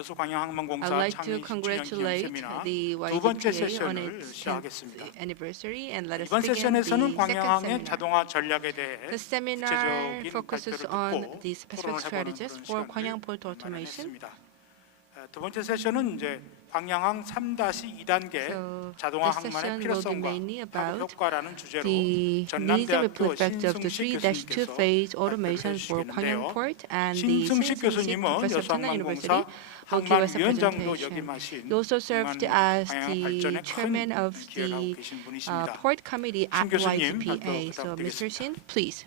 여수광양항만공사 like to 창립 10주년 기념 congratulate 세미나 the 두 번째 YDPA on 세션을 its 시작하겠습니다. 10th anniversary, and let us 이번 begin 세션에서는 the second 광양항의 seminar. 자동화 전략에 대해 The seminar 구체적인 focuses 발표를 on 듣고 the specific 토론을 해보는 strategies 그런 for 시간을 Gwangyang Port Automation. 마련했습니다. 두 번째 세션은 이제 광양항 3-2단계 So 자동화 this 항만의 session will be 필요성과 mainly 파급 about 효과라는 주제로 the needs and 전남대학교 ripple effect of the 신승식 3-2 교수님께서 phase 발표를 automation for Gwangyang 해주시겠는데요. Port, and the 신승식 Shin 교수님은 Professor of Tana University 여수항만공사 will give us a 항만위원장도 presentation. 역임하신 He also served as 광양 the 발전에 chairman 큰 of 기여를 하고 the 계신 분이십니다. Port Committee 신 at 교수님 YDPA. 발표 So, Mr. 부탁드리겠습니다. Shin, please.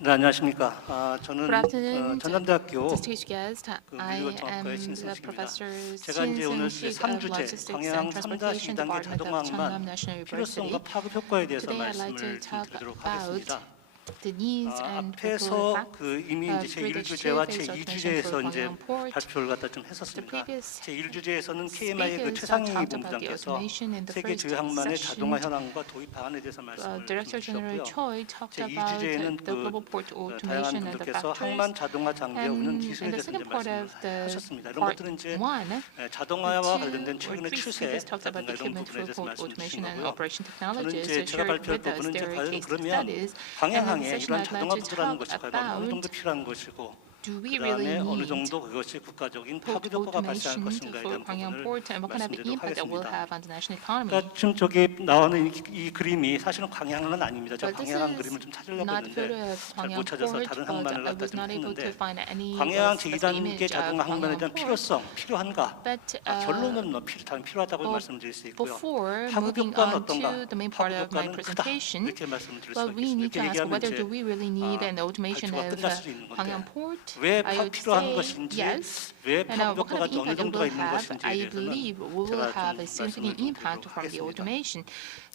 네, 안녕하십니까. 저는 Good afternoon, 전남대학교 distinguished guest. I am 물리교통학과의 the 신승식입니다. Professor 제가 이제 오늘 Shin Sung-sik of 3주제 Logistics 광양 and Transportation 3-2단계 Department of 자동화항만 Cheongdam National University. 필요성과 파급 효과에 대해서 Today, I'd like to 말씀을 좀 talk 드리도록 about 하겠습니다. the needs and 앞에서 practical effects 그 이미 이제 제 for the 1주제와 제 two-phase 2주제에서 automation 이제 for Gwangyang Port. 발표를 갖다 좀 The 했었습니다. previous 제 1주제에서는 KMI의 그 speakers 최상위 talked about the 본부장께서 automation in the 세계 first 주요항만의 자동화 session. 현황과 도입 방안에 대해서 말씀을 Director General 주셨고요. Choi talked 제 about 2주제에는 the global port 다양한 automation and the 분들께서 factors. 항만 자동화 장비의 운영 And 기술에 in the 대해서 이제 second part of the 말씀하셨습니다. 이런 part 것들은 이제 1, 자동화와 the 관련된 two or 최근의 three speakers talked about 추세라든가 the 이런 equipment 부분에 for 대해서 port 말씀 주신 automation and 거고요. operation 저는 technologies 이제 제가 shared 발표할 with us 부분은 이제 their 과연 case 그러면 studies. And in the 광양항에 session, 이러한 I'd like 자동화 to 부분이라는 talk 것이 과연 어느 정도 about 필요한 것이고 do we 그 really 다음에 어느 need 정도 그것이 국가적인 port 파급 효과가 발생할 automation 것인가에 for 대한 Gwangyang 부분을 Port and what kind of 말씀드리도록 impact that will 하겠습니다. have on the national economy? 그러니까 지금 저기 나오는 이 그림이 사실은 광양항은 아닙니다. 제가 Well, this 광양항 is 그림을 좀 찾으려고 not a photo 했는데 of 잘 못 Gwangyang 찾아서 Port, 다른 but 항만을 I 갖다 was 좀 not able to 했는데 find any 광양항 specific 제2단계 image of 자동화 항만에 Gwangyang 대한 Port. 필요성, 필요한가? But 결론은 다른 필요하다고 well, 말씀드릴 수 있고요. before 파급 moving 효과는 on 어떤가? to the main part 파급 of my 효과는 크다. presentation, 이렇게 말씀을 드릴 well, 수가 we need 있겠습니다. to 이렇게 ask 얘기하면 whether 이제 do we really need an automation 발표가 of 끝날 수도 있는 건데 Gwangyang Port? 왜 I would 필요한 say 것인지, yes. 왜 And 파급 what kind 효과가 of 어느 impact it 정도가 will 있는 have, 것인지에 I 대해서는 believe will 제가 have 좀 a significant 말씀을 impact 드리도록 from the 하겠습니다. automation.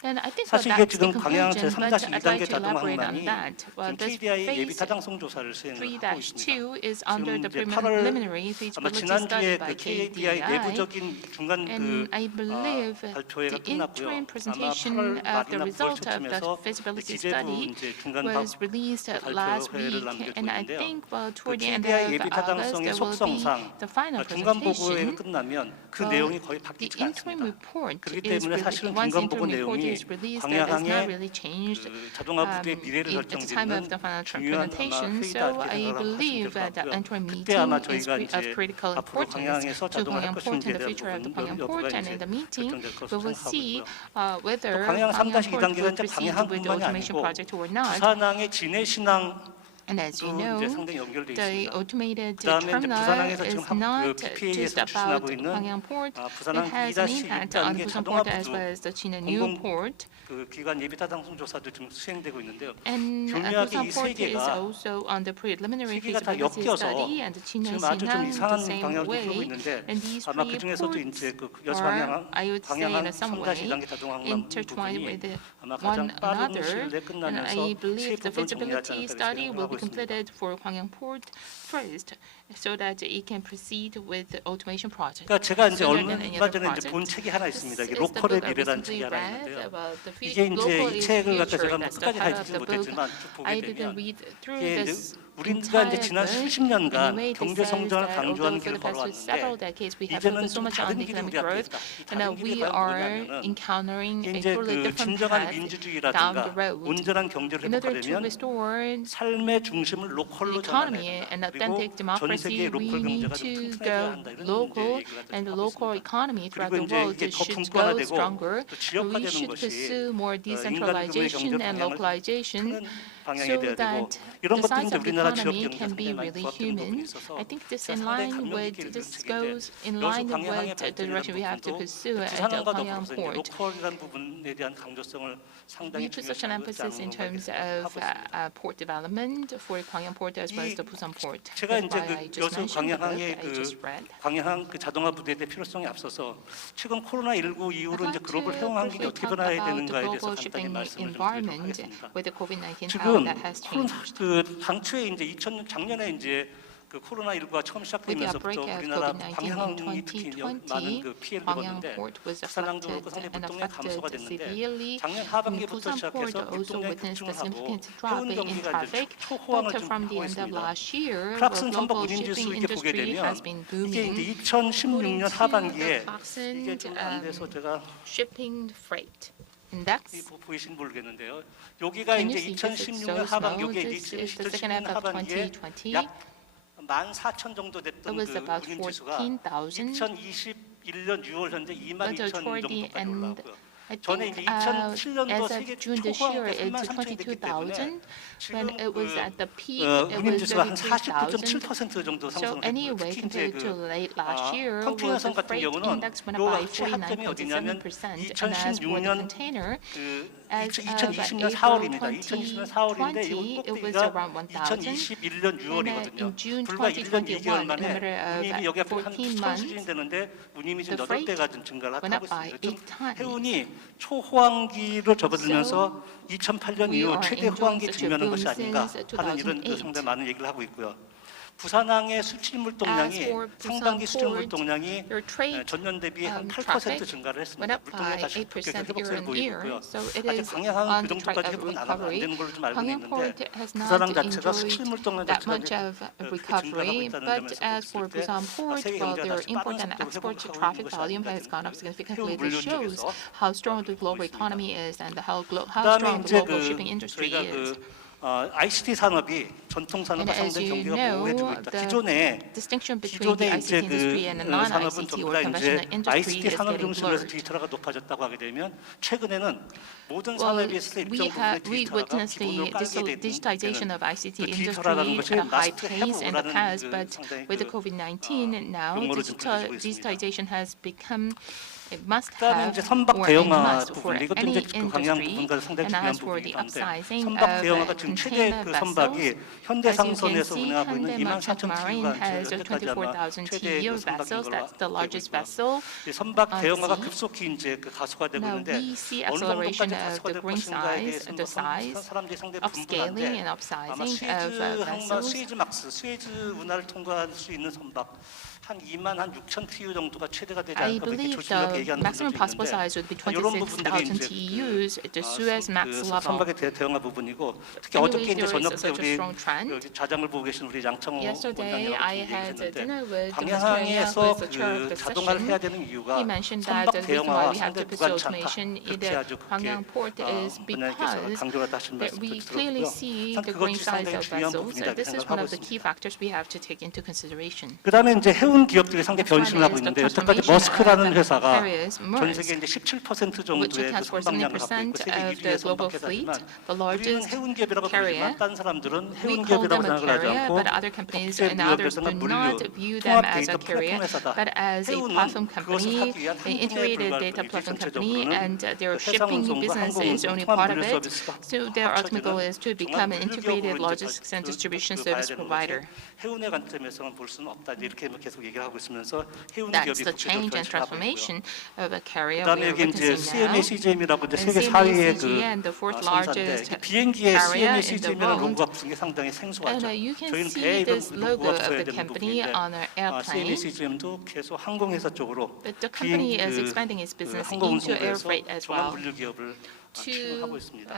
And I think 사실 이게 that's the 지금 광양 conclusion, but 제3-2단계 I'd like to 자동화 elaborate on 항만이 that. Well, 지금 this KDI 예비 phase 타당성 조사를 수행을 하고 있습니다. 3-2 is under the 지금 이제 preliminary 아마 feasibility 지난주에 study by 그 KDI KDI. 내부적인 중간 And I believe 발표회가 the 끝났고요. interim 아마 presentation 8월 of the 말이나 9월 result of the 초쯤에서 feasibility 기재부 study 이제 중간 was released last 발표회를 week, 남겨두고 and I 있는데요. think 그 toward the end KDI of 예비 August 타당성의 there will be 속성상 the final 중간 보고회가 presentation. 끝나면 그 내용이 거의 바뀌지 The interim 않습니다. report 그렇기 is 때문에 사실은 once 중간 the 보고 interim report 내용이 is released, that has not 광양항의 really changed 그 자동화 부대의 미래를 at the time of 결정짓는 the final 중요한 아마 presentation. 회의다 So 이렇게 I 생각을 believe 하시면 될 that 것 the 같고요. interim 그때 meeting 아마 is 저희가 of 이제 critical 앞으로 importance 광양에서 to 자동화를 할 Gwangyang Port 것인지에 and the 대한 future of the 부분은 Gwangyang 여부가 Port. And 이제 in the meeting, 결정될 we 것으로 will 생각하고 see 있고요. whether 또 광양 Gwangyang Port 3-2단계가 will 이제 proceed with the 광양뿐만이 automation 아니고 project or not. 부산항의 진해신항 And as you 이제 know, 상당히 연결돼 the 있습니다. automated 그다음에 이제 terminal 부산항에서 지금 is not PPA에서 just 추진하고 about 있는 Gwangyang Port. 부산항 It has an impact on 2-1단계 Busan 자동화 Port as well 부두 as the China New 공공 Port. 그 기관 예비 타당성 조사도 지금 수행되고 있는데요. And 교묘하게 Busan 이 세 Port is 개가 also on the preliminary 세 개가 다 feasibility 엮여서 study, and the China 지금 아주 좀 Sinang 이상한 the same 방향으로 흐르고 way. 있는데 And these 아마 그 three 중에서도 ports 이제 그 are, 여수광양항 I would say, in some way 3-2단계 자동항만 intertwined with 부분이 아마 one 가장 빠른 another. 시일 내에 And 끝나면서 I 세 believe the 부분을 정리하지 feasibility 않을까 study will 생각하고 be 있습니다. completed for Gwangyang Port first, so that it can proceed with the automation project. 그러니까 제가 이제 sooner than any 얼마 other 전에 이제 본 project. 책이 하나 있습니다. This 이게 is the 로컬의 book I 미래라는 recently 책이 하나 read 있는데요. about the 이게 이제 local 이 is 책을 갖다 future. 제가 뭐 That's the 끝까지 title of 가지지 the book. 못했지만 쭉 보게 I didn't 되면 read through 이게 this 우리가 entire 이제 지난 book. 수십 년간 Anyway, they 경제 said 성장을 that 강조하는 although for 길을 the past several 걸어왔는데 decades we have 이제는 focused so 좀 much on 다른 길이 economic 우리 앞에 growth, 있다. 이 and now 다른 길이 we 과연 are 뭐냐면은 encountering 이게 a 이제 totally 그 different 진정한 path down the 민주주의라든가 road. 온전한 경제를 In order to 회복하려면 restore 삶의 중심을 the 로컬로 economy 전환해야 and 된다. 그리고 authentic 전 democracy, 세계 we 로컬 need 경제가 좀 to 튼튼해져야 go 한다. 이런 local, 이제 얘기가 and the 하고 local 있습니다. economy throughout 그리고 the 이제 world 이게 더 should grow 분권화되고 stronger. 또 We 지역화되는 should 것이 pursue more 인간 규모의 decentralization 경제 and 방향을 localization, 트는 방향이 so 돼야 되고 that 이런 the 것들이 size 이제 of the 우리나라 지역 economy 경제 can be 상당히 많이 really 부합되는 부분이 human. 있어서 I think this 제가 in 상당히 line 감명 with 깊게 읽은 this 책인데 goes in 여수 line 광양항의 with the direction we have to 발전이라는 pursue 부분도 at the 부산항과 Gwangyang 더불어서 이제 Port. 로컬이라는 부분에 대한 강조성을 상당히 We put such an 중요시 emphasis in 하고 terms 있습니다. of port development for Gwangyang Port as well as the Busan Port. 제가 That's 이제 why I 그 just 여수 mentioned the book 광양항의 I just read. 광양항 그 자동화 부대의 필요성에 앞서서 최근 코로나19 이후로 이제 I'd like 글로벌 to 해양 환경이 briefly 어떻게 talk 변화해야 about the 되는가에 대해서 global 간단히 shipping 말씀을 좀 드리도록 environment 하겠습니다. with the COVID-19, how 지금 that has 코로나 changed. 그 당초에 이제 작년에 이제 그 그 코로나19가 처음 With the 시작되면서부터 outbreak of 우리나라 COVID-19 in 광양항이 특히 많은 2020, 그 피해를 Gwangyang 입었는데 port was 부산항도 그렇고 affected 상당히 and 불똥량이 감소가 affected 됐는데 severely. 작년 And 하반기부터 Busan port 시작해서 also 불똥량이 witnessed a 급증을 하고 significant 해운 drop in 경기가 이제 traffic. 초호황을 But 좀 from the 하고 end of 있습니다. last year, the 클락슨 선박 global 운임지수 shipping 이렇게 보게 industry 되면 has been 이게 booming. 이제 2016년 하반기에 Clarkson, 이게 좀 안 돼서 제가 shipping freight index. 보이시는지 모르겠는데요. 여기가 Can you 이제 see this? It's 2016년 so 하반기, slow. 여기 This is the second 2016년 half of 하반기에 2020. 약 14,000 정도 It 됐던 was 그 about 운임지수가 14,000. 2021년 6월 현재 22,000 toward the 정도까지 end, 올라왔고요. I 전에 think 이제 2007년도 as 세계 of June this 초호황 year, 때 it's 33,000이 됐기 때문에 22,000. 지금 When it was at the peak, it was 운임지수가 한 33,000. 49.7% 정도 So 상승을 했고요. anyway, 특히 이제 compared to late last year, 컨테이너선 the 같은 freight 경우는 index went 요 up by 악재 합점이 어디냐면 49.7%. And as for the 2016년 container, 그 as of 2020년 April 4월입니다. 2020년 4월인데 이 2020, it was 꼭대기가 around 1,000. 2021년 And 6월이거든요. in June 불과 1년 2개월 2021, in a 만에 matter 운임이 of 여기 앞에 한 14 1000 수준이 months, 되는데 운임이 지금 the freight 8배가 좀 증가를 went 하고 up by 있습니다. 좀 8 times. 해운이 초호황기로 접어들면서 2008년 we 이후 are 최대 enjoying 호황기 such a 직면한 boom 것이 아닌가 since 하는 이런 2008. 상당히 많은 얘기를 하고 있고요. 부산항의 수출 물동량이 As for Busan 상반기 수출 port, 물동량이 their trade 전년 대비 한 8% traffic 증가를 went 했습니다. up 물동량 by 다시 8% 급격히 year 회복세를 on 보이고 year. 있고요. So it 아직 is 광양항은 on 그 the track 정도까지 of 회복은 안 recovery. 되는 걸로 좀 알고 Gwangyang 있는데 port has 부산항 not 자체가 수출 enjoyed 물동량 that 자체가 much of 그렇게 증가하고 recovery, 있다는 but 점에서 as for 봤을 때 Busan port, 세계 well, 경제가 their 다시 import 빠른 and 속도로 export 회복하고 traffic 있는 것이 volume 아닌가 has gone up 지금 significantly. 해운 This 물류 shows 쪽에서 how strong the global 있습니다. economy is and how 그다음에 strong the 이제 global shipping industry 저희가 is. ICT 산업이 전통 산업과 And as 상당히 you 경계가 know, 모호해지고 있다. the 기존에 distinction between the 이제 ICT industry and the 산업은 non-ICT 전부 or 다 conventional 이제 industry ICT is 산업 getting 중심에서 blurred. 디지털화가 높아졌다고 하게 되면 최근에는 모든 Well, 산업에 있어서 일정 부분의 we 디지털화가 witnessed 기본으로 the 깔게 digitization 되는 of ICT 그 디지털화라는 industry 것이 at a high must pace in the have라는 past, 그 but 상당히 with the 그 COVID-19 now, 용어로 좀 불려지고 있습니다. digitization has become a must 그다음에 have 이제 선박 or a 대형화 must for 부분 이것도 any 이제 그 광양 industry. 부분과 상당히 And 중요한 as for the 부분이긴 한데 upsizing 선박 of 대형화가 지금 최대 container 그 vessels, 선박이 as you can 현대상선에서 see, 운행하고 있는 Hyundai Merchant 24,000 Marine TU가 has a 현재까지 아마 24,000 최대 TEU 그 선박인 vessels. 걸로 That's the 알고 largest 있고요. vessel. 이 선박 on 대형화가 sea. 급속히 이제 그 가속화되고 Now 있는데 we see 어느 acceleration 정도까지 of 가속화될 the grain 것인가에 size, 대해서는 the size, 사람들이 상당히 upscaling 분분한데 and 아마 upsizing 스웨즈 of 항만 vessels. 스웨즈 운하를 통과할 수 있는 선박 한 26,000 TU 정도가 최대가 되지 I 않을까 그렇게 believe 조심하게 the 얘기하는 maximum 분들도 possible 있는데 size would be 이런 부분들이 26,000 이제 TEUs, the Suez Max level. 선박의 대형화 부분이고 특히 Anyway, 어저께 이제 there is 저녁 때 such a 우리 strong trend. 여기 자장을 보고 계신 우리 양청호 Yesterday, 원장님하고 I 좀 had 얘기했는데 dinner with Mr. 광양항에서 who is the chair of 그 the 자동화를 해야 session. 되는 이유가 He mentioned that 선박 the reason why 대형화와 we have 상당히 to pursue 무관치 않다. automation in 그렇게 the 아주 Gwangyang port is 원장님께서 because 강조를 하신 that 말씀도 we clearly 들었고요. see 참 the 그것이 grain size 상당히 of 중요한 vessels. 부분이다 This is 생각하고 one of the 있습니다. key factors we have to take into consideration. 그다음에 이제 해운 기업들이 상당히 변신을 하고 있는데 여태까지 머스크라는 회사가 전 세계 이제 17% which 정도의 그 accounts for 선박량을 갖고 있고 70% 세계 of 1위의 the global 선박 fleet, 회사지만 the 우리는 largest 해운 기업이라고 carrier. 부르지만 다른 사람들은 We 해운 call 기업이라고 them a 생각을 하지 carrier, 않고 but other companies 국제 and others 무역에서는 do not 물류 view them 통합 as a 데이터 carrier, 플랫폼 회사다. but as a 해운은 platform 그것을 company, 하기 위한 an integrated data platform company, and their shipping business is only part of it. So their ultimate goal is to become an integrated logistics and distribution service provider. 해운의 관점에서는 볼 수는 없다. 이렇게 계속 얘기를 하고 있으면서 해운 That's 기업이 the 국제적으로 change 변신하고 and 있고요. transformation of a carrier we 그다음에 are 여기 이제 witnessing now. CMA-CGM이라고 이제 And 세계 4위의 그 CMA-CGM and the fourth largest 선사인데 비행기에 carrier in the CMA-CGM이라는 world. 로고가 붙은 게 상당히 생소하죠. And you can 저희는 see 배에 이런 this logo 로고가 of 붙어야 the 되는 company 부분인데 on our airplane. CMA-CGM도 계속 항공회사 쪽으로 But the company is expanding its business into air freight as well 종합 물류 기업을 추진하고 있습니다.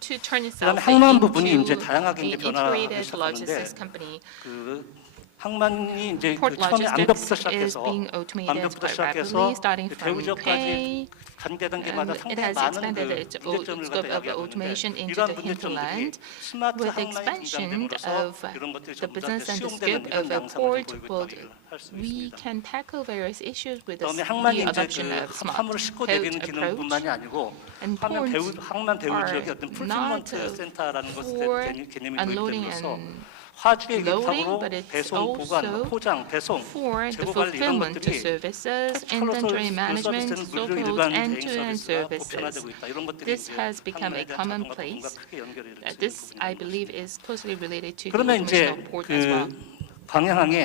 to turn 그다음에 itself 항만 부분이 into 이제 다양하게 an 이제 변화하기 integrated logistics 시작하는데 company. 그 항만이 이제 그 Port 처음에 암벽부터 logistics is 시작해서 being automated 암벽부터 quite 시작해서 rapidly, starting from 대우 지역까지 K. 단계 단계마다 It 상당히 has 많은 expanded 그 its 문제점을 scope 갖다 of automation 이야기하는데 into 이러한 the 문제점들이 hinterland. 스마트 With 항만이 expansion 등장됨으로써 of 이런 것들이 the 전부 다 business and the 수용되는 scope 이런 of a 양상을 port, 좀 보이고 well, 있다고 할 수 we 있습니다. can tackle various issues with 그다음에 the 항만이 이제 adoption 그 of smart 화물을 싣고 port 내리는 기능뿐만이 approach. 아니고 And 항만 ports 대우 are 지역의 어떤 not 풀필먼트 센터라는 것의 for 개념이 unloading 도입됨으로써 and 화주의 loading, 위탁으로 but it's 배송, 보관, also 포장, 배송, for the 재고 관리 이런 fulfillment 것들이 services, 택시컬러 inventory 서비스 management, 서비스는 물론 so-called 일반 대행 end-to-end 서비스가 services. 보편화되고 있다. 이런 것들이 This 이제 has become 항만에 a 대한 commonplace. 자동화 부분과 크게 연결이 될 수 This, 있는 I 부분인 believe, 것입니다. is closely related to the 그러면 automation 이제 of port as well. 그 광양항에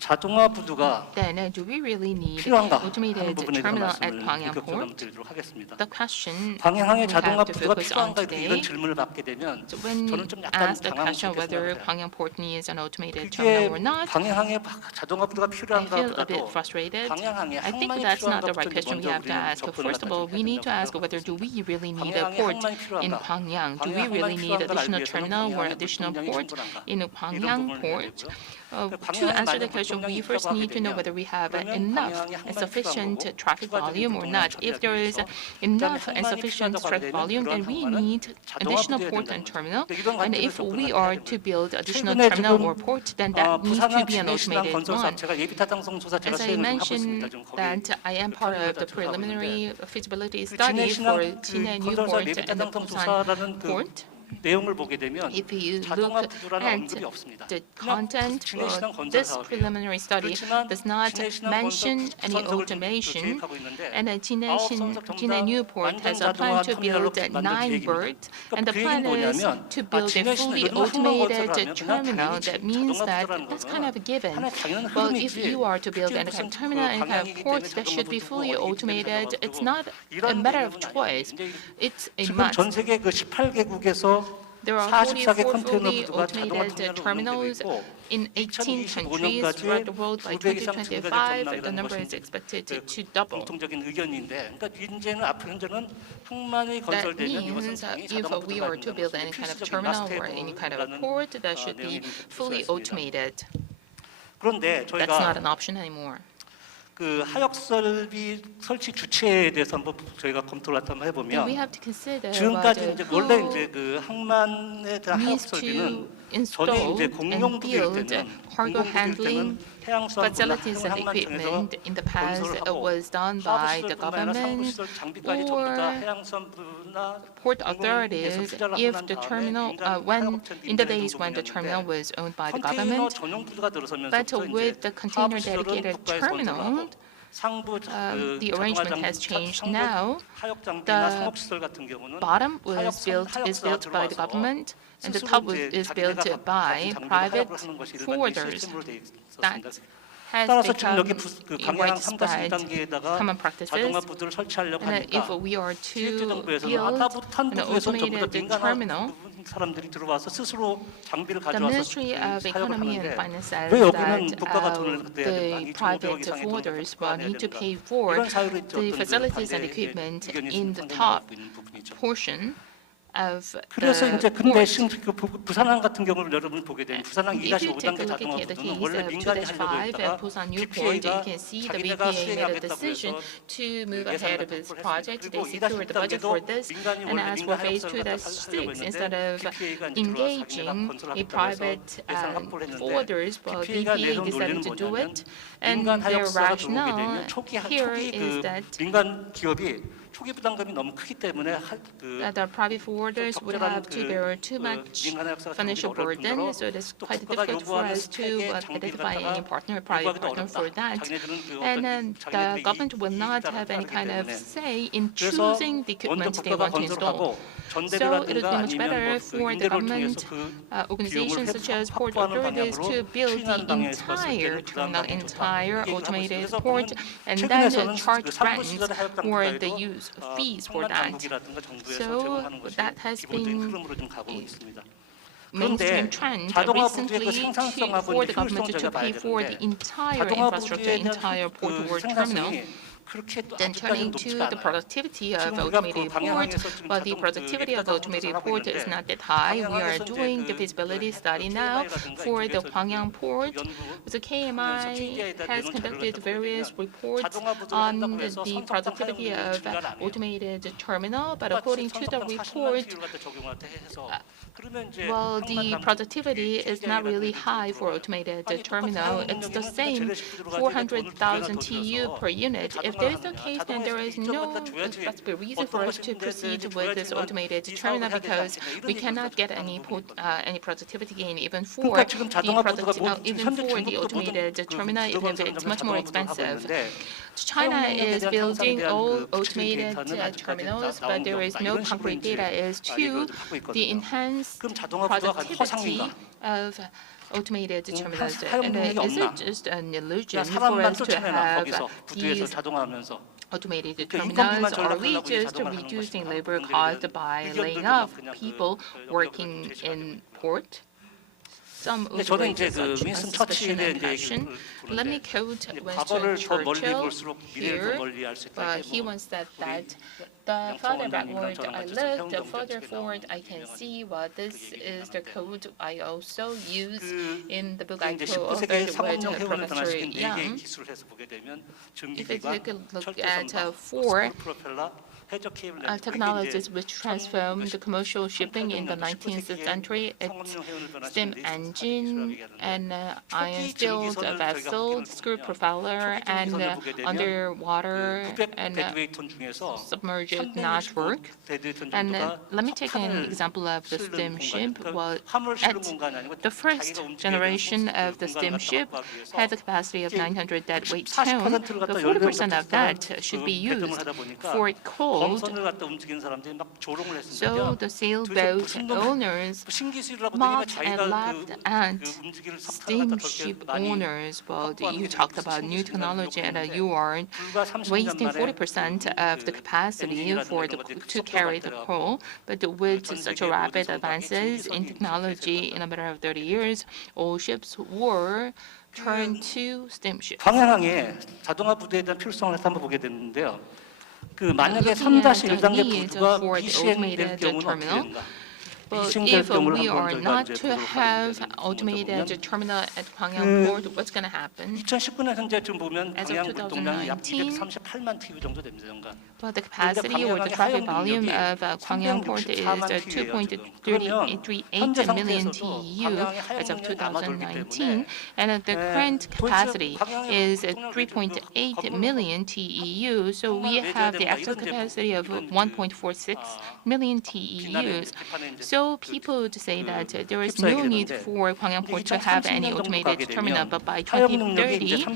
자동화 부두가 Then do we really need 필요한가 하는 automated 부분에 대해서 terminal at 말씀을 Gwangyang 본격적으로 Port? 한번 드리도록 하겠습니다. The question 광양항에 we 자동화 have to 부두가 focus on 필요한가 이렇게 이런 today. 질문을 받게 되면 So when 저는 좀 약간 asked the 당황스럽게 question whether 생각해요. Gwangyang Port needs an automated 그게 terminal or not, 광양항에 자동화 부두가 I 필요한가 feel a bit 보다도 frustrated. 광양항에 I think 항만이 that's not 필요한가 the right question we have to ask. First of all, we need to ask whether do we really need a port in Gwangyang? Do we really need additional terminal or additional port in Gwangyang Port? To answer the question, we first need to know whether we have enough and sufficient traffic volume or not. If there is enough and sufficient traffic volume, then we need additional port and terminal. And if we are to build additional terminal or port, then that needs to be an automated one. 제가 예비타당성 조사 제가 As I 수행을 좀 하고 있습니다. mentioned 좀 거기 that I am part of the preliminary feasibility 그 study for 진해신항 China 그 Newport 건설사 and the 예비타당성 Busan 조사라는 그 Port. 내용을 보게 되면 If you 자동화 look 부두라는 at 언급이 없습니다. the 그냥 content 진해신항 for 건설 this 사업이에요. preliminary study 그렇지만 does not 진해신항 mention 건설 any 구선석을 automation, 계획하고 있는데 and China 전부 Newport 다 has a plan to 완전 build 자동화 9 계획입니다. berths, and the 그 plan 계획은 is 뭐냐면 to build a 진해신항 fully 이런 항만 automated 건설하면 그냥 terminal. 당연히 That means 자동화 that 부두라는 that's 거는 kind of a given. 하나의 당연한 Well, if 흐름이지. you are to build any kind of terminal, any kind of port, that should be fully automated. It's not a matter of choice. It's a 지금 must. 전 세계 그 18개국에서 There are 44개 44 컨테이너 fully 부두가 자동화 automated 터미널로 terminals 운영되고 있고 in 18 countries 2025년까지 throughout the world. By 2배 이상 증가될 2025, the 전망이라는 number 것이 is expected 그 to double. 공통적인 의견인데, 그러니까 이제는 앞으로 현재는 항만이 That 건설되면 이것은 means 당연히 if 자동화 we 부두가 are to build any kind of terminal or any kind of a port, that should be fully automated. 그런데 That's not 저희가 an option anymore. 그 하역 설비 설치 주체에 대해서 한번 저희가 검토를 한번 We 해보면 have to consider 지금까지 about 이제 원래 who 이제 그 항만에 대한 하역 needs 설비는 to 전에 install 이제 and 공용부일 build 때는 cargo handling 해양수산부나 facilities and 항만청에서 equipment. In the past, 건설을 it 하고 was done by the 하부시설뿐만 아니라 government 상부시설 장비까지 전부 다 or 해양수산부나 port authorities. If the terminal, when in the days when the terminal was owned by the 컨테이너 government, 전용 부두가 but 들어서면서부터 with the container 하부시설은 dedicated 국가에서 terminal, 건설하고 상부 the arrangement has changed now. 하역 장비나 The 상업시설 같은 경우는 bottom is built by the government, and the top is built by private forwarders. That has 따라서 지금 become 여기 그 광양 3-1 widespread 단계에다가 common practices. 자동화 부두를 설치하려고 And if 하니까 we are 기획재 to 정부에서는 build 아까부탄 an 부두에서 전부 다 automated 민간 terminal, 사람들이 들어와서 스스로 장비를 the 가져와서 Ministry of 사용을 Economy and 하는데 Finance says 왜 여기는 that 국가가 돈을 내야 the 된다, 2,500억 private 이상의 돈을 forwarders 국가가 will 내야 need to 된다. pay for 이런 사유로 있죠. the 어떤 facilities and 반대 equipment 의견이 in the 상당히 top 나오고 있는 부분이죠. portion of 그래서 the 이제 근데 port. 지금 그 부산항 같은 경우를 여러분 보게 되면 부산항 If you take 2-5단계 a look 자동화 at the 부두는 case 원래 of 민간이 하려고 2-5 했다가 at Busan Newport, you BPA가 can see the 자기네가 BPA made a 수행하겠다고 decision 해서 to move ahead of its project. They 그리고 secured the budget for this 민간이 and 원래 as 민간 for phase 하역설을 갖다 2-6, 하려고 instead 했는데 of BPA가 이제 engaging 들어와서 자기네가 a 건설하겠다고 private 해서 예산 확보를 했는데 forwarders, well, BPA가 BPA 내세운 decided 논리는 to do 뭐냐면 it. And 민간 their 하역사가 들어오게 rationale 되면 초기 here is 그 that 민간 기업이 초기 부담금이 너무 크기 때문에 그 the private forwarders would have to bear too much financial burden, so it is 또 quite 국가가 difficult for 요구하는 us to 스펙의 장비를 identify 갖다가 any partner, private 요구하기도 partner for 어렵다. that. 자기네들은 그 And 어떤 the 자기네들의 government will not 이익을 have any 따르기 kind of 때문에 say in 그래서 choosing the 먼저 equipment they 국가가 want to install. 건설하고 So it would 전대료라든가 be much 아니면 better 뭐 for the 임대료를 government 통해서 그 organizations 비용을 such as port 확보하는 authorities 방향으로 to build the 추진하는 방향에 있었을 entire 때는 그 terminal, 방향이 좋다. entire 이렇게 얘기를 하고 automated 있어요. 그래서 port, 보면 and then 최근에서는 charge 그 상부 rents 시설의 하역 for the 단가에도 use fees for 항만 that. 당국이라든가 정부에서 So 제공하는 것이 that has 기본적인 been 흐름으로 좀 가고 있습니다. mainstream trend 자동화 부두의 그 recently 생산성하고 for 이제 the government 효율성 to 제가 봐야 pay for the 되는데 entire 자동화 infrastructure, 부두에 대한 entire port 그 world terminal. 생산성이 그렇게 또 Then 아직까지는 turning 높지가 to the 않아요. productivity of 지금 우리가 그 automated port, 방향항에서 지금 but the 자동 productivity of 예비타당 automated 하고 port is 있는데 not that high. We are 방향항에서 이제 doing the 그 feasibility study now for the Gwangyang port. The KMI has conducted various reports on the productivity of automated terminal, but according to the report, well, the productivity is not really high for automated terminal. It's the same 400,000 TU per unit. If there is the case, then there is no specific reason for us to proceed with this automated terminal because we cannot get any productivity gain even for the automated terminal, even if it's much more expensive. China is building all automated terminals, but there is no concrete data as to the enhanced productivity of automated terminals. 사용 And 능력이 is 없나? it just an illusion 그냥 for 사람만 us to 쫓아내나 have 거기서 부두에서 these 자동화하면서 automated 그러니까 terminals, 인건비만 or are we 절약하려고 이 just 자동화를 하는 reducing 것인가? labor 그런 caused 데는 by laying 의견들도 off 그냥 people 여기저기 working 제시가 in port? Some 근데 would 저는 raise 이제 그 such a 윈스턴 suspicion 처칠에 and 이제 question. 얘기를 Let me 보는데 quote 이제 Winston 과거를 더 멀리 Churchill 볼수록 미래를 더 here. 멀리 알 수 있다. He 이게 뭐 once said 우리 that the farther 원장님이랑 backward 저랑 I 같이 look, 해운 the 경제 further 책에 forward 나오는 I can 유명한 see. Well, this 얘기긴 is the 하는데 code I also use 그 in the book 그 I 이제 co-authored 19세기 with 상업용 해운을 Professor 변화시킨 4개의 Yang. 기술을 해서 보게 되면 If you 전기기관, take a look 철도 at 선박, four 스크루 프로펠러, 해저 케이블 technologies which transformed commercial shipping in the 19th century, it's steam engine and iron steel vessel, screw propeller, and underwater and 데드웨이톤 중에서 submerged network. And let me take an example of the steamship. Well, 화물 실는 at 공간이 아니고 the first generation of the steamship had the capacity of 900 deadweight tons, but 40% of that should be used for cold. 검선을 갖다 움직이는 사람들이 막 조롱을 So 했습니다. the sailboat owners 신기술이라고 mocked 자기가 and laughed at 그 움직이는 석탄을 갖다 steamship 저렇게 많이 owners. Well, 확보하는 you 게 talked 무슨 about new 신기술이냐고 technology and 그러는데 you are 불과 30년 wasting 만에 40% of the capacity for to carry the coal. But with such a rapid advances in technology, in a matter of 30 years, all ships were turned to steamships. 광양항에 자동화 부대에 대한 필요성을 한번 보게 됐는데요. 그 만약에 Looking at the 3-1단계 needs 부두가 for the 미시행될 automated 경우는 어떻게 terminal, 되는가? Well, 미시행될 if 경우를 we 한번 are 저희가 not 이제 to 보도록 have 하겠는데 automated terminal at Gwangyang Port, what's going to happen? 2019년 현재 지금 보면 As of 광양 물동량이 약 2019, 238만 TU 정도 됩니다. 연간. Well, the capacity or the traffic volume of Gwangyang Port is 2.38 million TEU as of 2019, and the current capacity is 3.8 million TEU. So we have the actual capacity of 1.46 million TEUs. So people would say that there is no need for Gwangyang Port to have any automated terminal, but by 2030,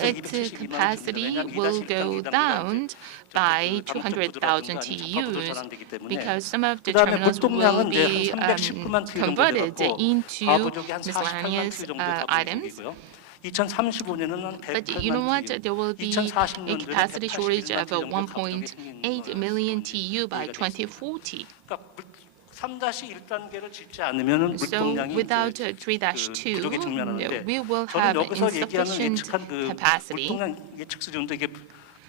its capacity will go down by 200,000 TEUs because some of the terminals will be converted into miscellaneous items. 2035년은 But you know what? There will be a capacity shortage of 1.8 million TEU by 2040. 3-1단계를 짓지 않으면 So 물동량이 without 부족에 3-2, 직면하는데 we will 저는 have 여기서 얘기하는 insufficient 예측한 그 capacity. 물동량 예측 수준도 이게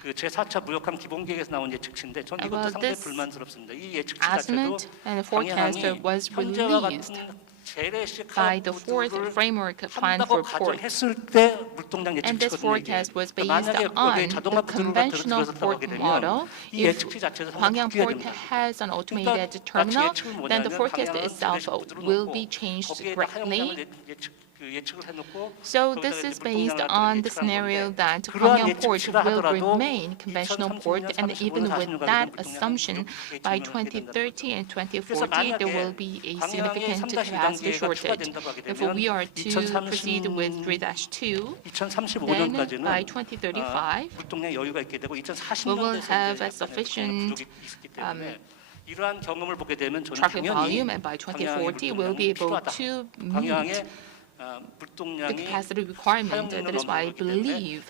그 제4차 무역항 기본계획에서 나온 예측치인데 전 이것도 Well, 상당히 this 불만스럽습니다. 이 예측치 자체도 estimate and forecast 광양항이 was 현재와 released 같은 재래식 by the fourth framework plan 한다고 for port. 가정했을 때 물동량 And this 예측치거든요. forecast was based 만약에 on 거기에 자동화 the 구조를 conventional 들어섰다고 port 하게 되면 model. 이 If 예측치 자체도 상당히 Gwangyang 바뀌어야 Port 됩니다. has an automated terminal, then the forecast itself will be changed 거기에다 greatly. 하용량을 예측을 해놓고 So 거기다가 this 이제 is based 물동량을 on the 예측한 scenario 건데 that 그러한 Gwangyang Port 예측치라 will 하더라도 remain conventional port, and even with that assumption, by 2030 and 2040, there will be a significant capacity shortage. If we are to proceed with 3-2, then by 2035, 물동량 여유가 있게 되고 we will 2040년대에 have a sufficient 이러한 경험을 보게 되면 저는 traffic 당연히 volume, and by 2040, we'll be able to meet 광양의 the 물동량이 capacity requirement. That is why I believe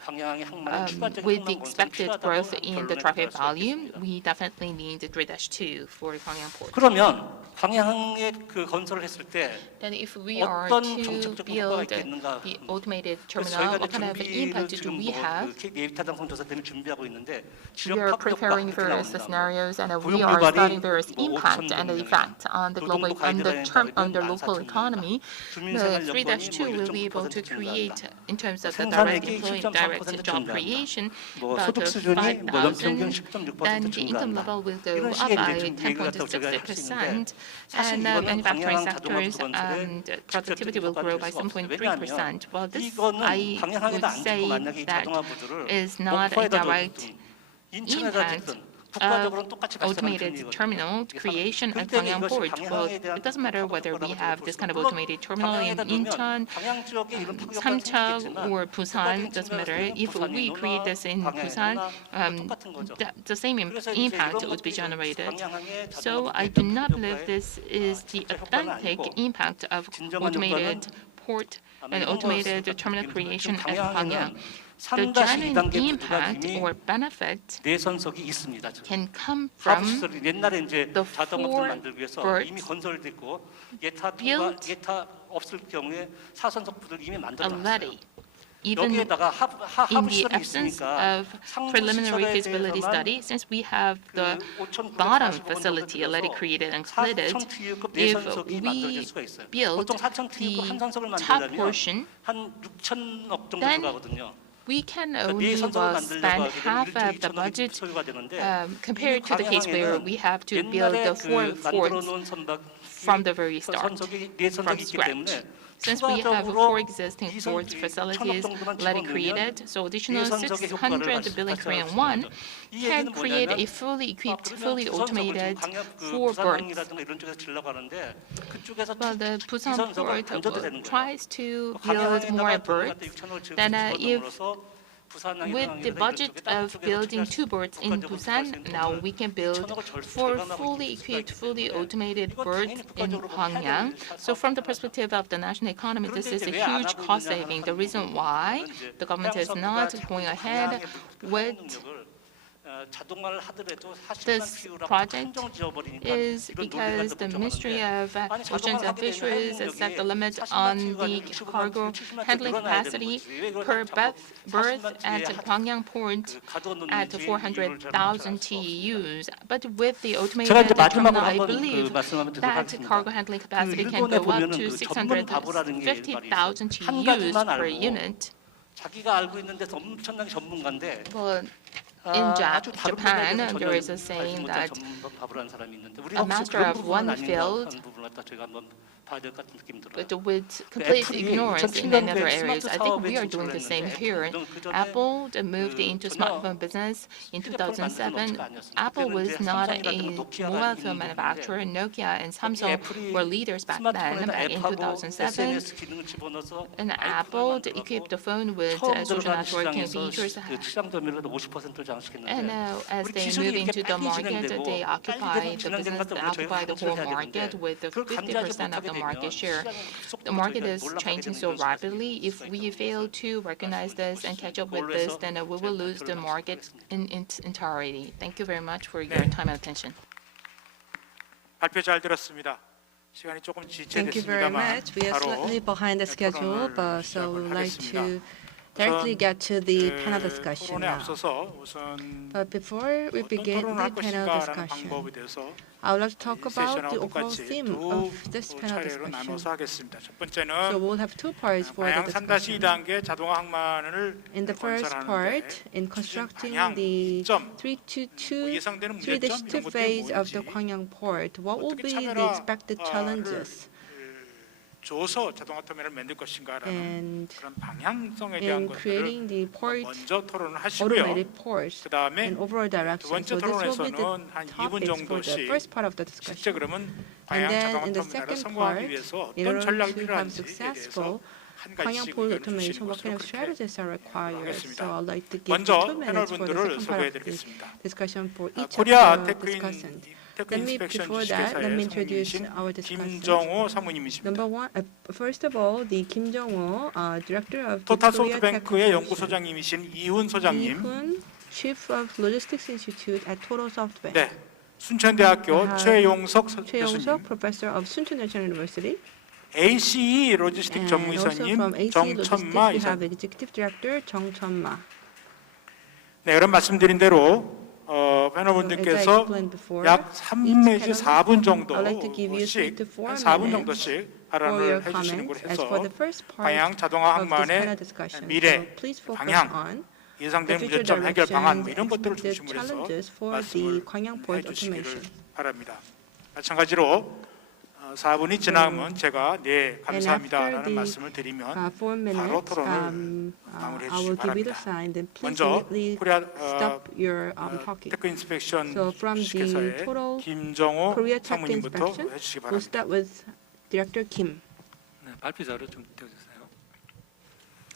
with the expected growth in the traffic volume, we definitely need 3-2 for Gwangyang Port. 그러면 광양항의 그 건설을 했을 때 Then if we are 어떤 to 정책적 효과가 build 있겠는가? the automated 그래서 terminal, 저희가 what kind of 준비를 impact do 지금 we have? 예비타당성 조사 때문에 준비하고 있는데 We 지역 are 파급 preparing 효과 various 이렇게 나온다고. scenarios, and we 고용 are 불발이 studying various 뭐 impact 5,000 and the 명이면 effect on the global, 노동부 on the 가이드라인 term, 따르면 on the local 14,000 economy. 주민생활 The 여건이 3-2 will be able to 1.9% create, in terms of the 생산액이 direct employment, 10.3% direct job 증가한다. creation, 뭐 about 소득 수준이 뭐 연평균 5,000, 10.6% then the income 증가한다. level will go 이런 up 식의 by 이제 좀 얘기를 갖다가 제가 할 수 있는데 10.6%, 사실 and 이거는 manufacturing 광양항 자동화 sectors 부건설의 productivity will grow by 7.3%. Well, this 이거는 I 광양항에도 would 안 say 짓고 만약에 이 that 자동화 부두를 is not a 목포에다 direct 뒀든 인천에다 impact 짓든 국가적으로는 똑같이 발생하는 automated 편이거든요. terminal creation at 그때는 Gwangyang 이것이 Port. Well, 광양항에 대한 it doesn't matter whether we have this kind of automated terminal in 광양에다 Incheon, 두면 광양 지역에 이런 파급효과는 Samcheok, 생기겠지만 or Busan, doesn't matter. If we create this in Busan, 똑같은 거죠. the same 그래서 이제 impact 이런 would be 것들이 generated. 광양항의 So 자동화 I do 부두의 not believe 효과에 this is the 실제 효과는 authentic 아니고 impact of 진정한 automated 효과는 port and automated terminal creation at Gwangyang. The 3-2 genuine 단계 구조가 impact 이미 or benefit 내선석이 있습니다. can come from 하부시설이 옛날에 이제 the 자동화를 four 만들기 위해서 berths 이미 건설됐고 예타 built 없을 경우에 사선석부들 이미 만들어놨어요. already. Even 여기에다가 in the 하부시설이 absence 있으니까 of preliminary feasibility study, since we have the bottom facility already created and completed, 4,000 TU급 if 내선석이 만들어질 수가 we 있어요. build 보통 4,000 TU급 한 선석을 the top 만들려면 portion, 한 6천억 정도 then 들어가거든요. we can 그러니까 only 내선석을 만들려고 spend 하게 되면 half 1조 of the 2천억이 budget 소요가 되는데 compared to the case where we have to build 옛날에 the 그 four 만들어 forts 놓은 선박 from the very start, 선석이 from 내선석이 있기 scratch. 때문에 Since we have 추가적으로 four existing 이선- port facilities 1,000억 정도만 already 집어넣으면 created, so additional 내선석의 효과를 600 billion 발생할 Korean 수 won 있는 거죠. 이 can 얘기는 create 뭐냐면 a fully equipped, 그러면 fully 부산석을 지금 automated 광역 four berths. 부산항이라든가 이런 쪽에서 지려고 하는데 그쪽에서 Well, the Busan 이선석을 port 던져도 되는 거예요. tries to build more berths. Then if with the budget of building two berths in Busan, now we can build four fully equipped, fully automated berths in Gwangyang. So from the perspective of the national economy, this is a huge cost saving. The reason why the government is not going ahead with this project is because the Ministry of Oceans and Fisheries set the limit on the cargo handling capacity per berth at Gwangyang Port at 400,000 TEUs. But with the automated 제가 이제 terminal, 마지막으로 I 한번 believe 말씀하면 되도록 that 하겠습니다. cargo handling capacity can 일본에 go up 보면은 to 그 전문 바보라는 게 650,000 한 TEUs 가지만 per 알고 unit. 자기가 알고 있는데 엄청나게 전문가인데 But in 아주 다른 Japan, 분야에 대해서 there is 전혀 a saying 알지 못한 that 전문 바보라는 사람이 있는데 우리 a 혹시 master 그런 of 부분은 one 아닌가 field 하는 부분을 갖다 저희가 한번 봐야 될 것 같은 느낌이 들어요. but with complete 애플이 ignorance in 2007 many other 년도에 areas. I 스마트 think 사업에 we are doing the 진출을 same 했는데 here. 애플은 그 전에 Apple moved into 전혀 smartphone business in 휴대폰을 만드는 2007. 업체가 아니었습니다. Apple was 그때는 이제 not a 삼성이라든가 노키아가 mobile 있는 phone manufacturer. Nokia and 거기에 Samsung 애플이 were leaders back then. 스마트폰에다 Back in 앱하고 2007, SNS 기능을 집어넣어서 and 아이폰을 Apple 만들어서 equipped the phone with 처음 social 들어간 networking 시장에서 features. 그 시장 점유율도 50%를 장식했는데 And as 우리 they 기술이 move into 이렇게 the 빨리 market, 진행되고 they occupy 빨리 the 진행된 business, 것도 they 우리가 occupy the 저희가 whole 감수해야 market 되는데 with the 그걸 감지하지 50% of 못하게 the market 되면 share. 시장의 The 속도가 market 저희가 is 올라가게 changing 되는 so 그런 수가 rapidly. If 있을 we 수가 fail 있습니다. to recognize this and catch up with 그걸로 this, 해서 then we will lose the market in its entirety. Thank you very much for your 네. time and attention. 발표 잘 들었습니다. 시간이 조금 Thank you very 지체됐습니다만 much. We are 바로 slightly behind the schedule, but so we would like to directly get to the panel discussion 토론에 now. 앞서서 우선 But before we 어떤 begin 토론을 the 할 panel 것인가라는 discussion, 방법에 대해서 I would like to talk 이 about 세션하고 the overall 똑같이 theme 두 of this panel 차례로 discussion. 나눠서 하겠습니다. 첫 So 번째는 we'll have two parts for the 방향 discussion. 3-2단계 자동화 항만을 In the first 건설하는데 part, in constructing 방향 the 점, 3-2 예상되는 문제점 이런 3-2 것들이 phase of the 뭔지 Gwangyang port, what will 어떻게 be the 차별화를 expected challenges 줘서 자동화 터미널을 만들 것인가라는 and 그런 방향성에 대한 in 것들을 creating the port 먼저 토론을 하시고요. automated ports 그 다음에 and overall 두 direction. 번째 So this will be the 토론에서는 한 2분 topics for the 정도씩 first part of the 실제 discussion. 그러면 And 방향 then 자동화 in the 터미널을 second 성공하기 part, 위해서 in 어떤 order 전략이 to have 필요한지에 successful 대해서 한 Gwangyang 가지씩 port 의견을 automation, 주시는 what kind of 것으로 그렇게 strategies are required? 하겠습니다. So I'd like to give 먼저 2 minutes for the 패널분들을 second part of the 소개해드리겠습니다. discussion for each of 코리아 the 테크 discussants. 테크 Let me, 인스펙션 before that, let me introduce 주식회사의 our 상무이신 discussants. 김정호 사무님이십니다. Number one, first of all, the Kim Jong-ho, director of the 토탈 Korea Tech 소프트뱅크의 Corporation. 연구소장님이신 이훈 소장님, 이훈, Chief of Logistics Institute at Total Softbank. 네, 순천대학교 아, 최용석 최용석, 교수님, Professor of Suncheon National University. ACE 로지스틱 And also 전무이사님 from AC 정천마 Logistics, we 이사. have Executive Director 정천마. 네, 여러분 말씀드린 대로 As I 패널분들께서 explained before, 약 3 내지 4분 I'd like to give you 3 정도씩 to 4 한 4분 minutes 정도씩 for your 발언을 해주시는 걸 comments. As for 해서 the first part 방향 자동화 of this panel 항만의 discussion, 미래, so please focus 방향, on the 예상되는 future 문제점 해결 방안 뭐 directions, 이런 것들을 expected 중심으로 해서 challenges for the 말씀을 Gwangyang port 해주시기를 automation. 바랍니다. 마찬가지로 4분이 지나면 제가 네 감사합니다라는 the, 말씀을 드리면 4 minutes, 바로 토론을 I 마무리해 will 주시기 give you the 바랍니다. sign, then please 먼저 immediately 코리아 stop your talking. 테크 인스펙션 So from the 주식회사의 total 김정호 Korea Tech 사무님부터 Inspection, 해주시기 we'll 바랍니다. start with Director Kim. 네, 발표 자료 좀 띄워주세요.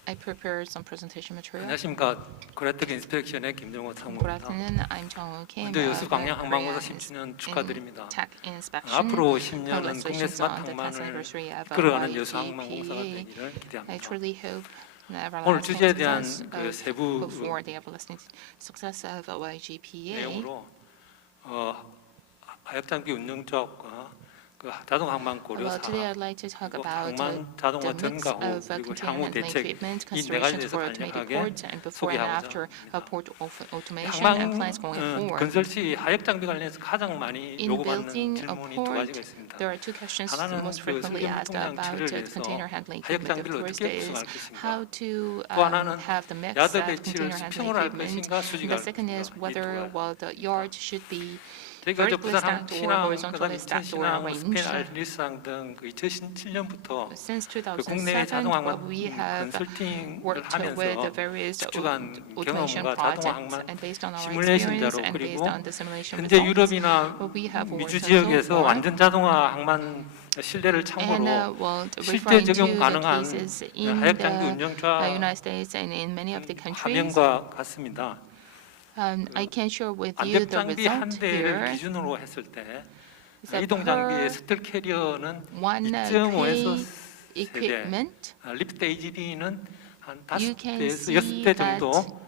I prepared some presentation material. 안녕하십니까. 코레텍 인스펙션의 김정호 Good 상무입니다. afternoon. I'm Jung Kim. 먼저 여수 광양 항만공사 Korean 10주년 축하드립니다. Tech Inspection. 앞으로 10년은 국내 Congratulations 스마트 on the 10th 항만을 anniversary of 이끌어가는 여수 YGPA. 항만공사가 되기를 I 기대합니다. truly hope the 오늘 everlasting 주제에 대한 success 그 of 세부 before the everlasting success of YGPA. 내용으로 하역장비 운영 조합과 그 자동 항만 고려 Well, today 사업 I'd like to talk 그리고 about 항만 자동화 the mix 전가후 of 그리고 container 향후 handling 대책 equipment, 이 네 가지에 considerations 대해서 for automated 간략하게 ports, and before and 소개하고자 after 합니다. port automation and plans going forward. 건설 시 하역장비 관련해서 가장 많이 In 요구받는 building a 질문이 두 port, 가지가 있습니다. there are two questions 하나는 most 그 frequently 석유 asked 물통 about 양치를 the 위해서 container handling equipment. The 하역장비를 first 어떻게 is 구성할 것인가? how to 또 하나는 have the mix 야드 of 배치를 container handling 수평으로 할 equipment. 것인가 수직할 The second is 것인가? 이 whether 두 가지. the yard should be 저희가 이제 vertically 부산 stacked or 신항, horizontally 그다음 stacked or 인천신항, 스페인 arranged. 알리스항 등 2007년부터 Since 그 국내 2007, 자동 항만 we have 컨설팅을 worked with the 하면서 various 집중한 automation 경험과 자동 projects, 항만 and based on our 시뮬레이션 experience 자료 and based 그리고 on the simulation 현재 results, 유럽이나 we have 미주 worked so 지역에서 far. 완전 자동화 항만 실내를 And 참고로 well, 실제 referring to 적용 the 가능한 cases in 하역장비 the 운영좌 United States and in many of the countries, 화면과 같습니다. I can share with you the 안전장비 한 result 대를 here. 기준으로 했을 때 is that 이동 장비의 per 스텔 캐리어는 one 2.5에서 pay equipment, 리프트 AGV는 한 you can 5대에서 see 6대 that 정도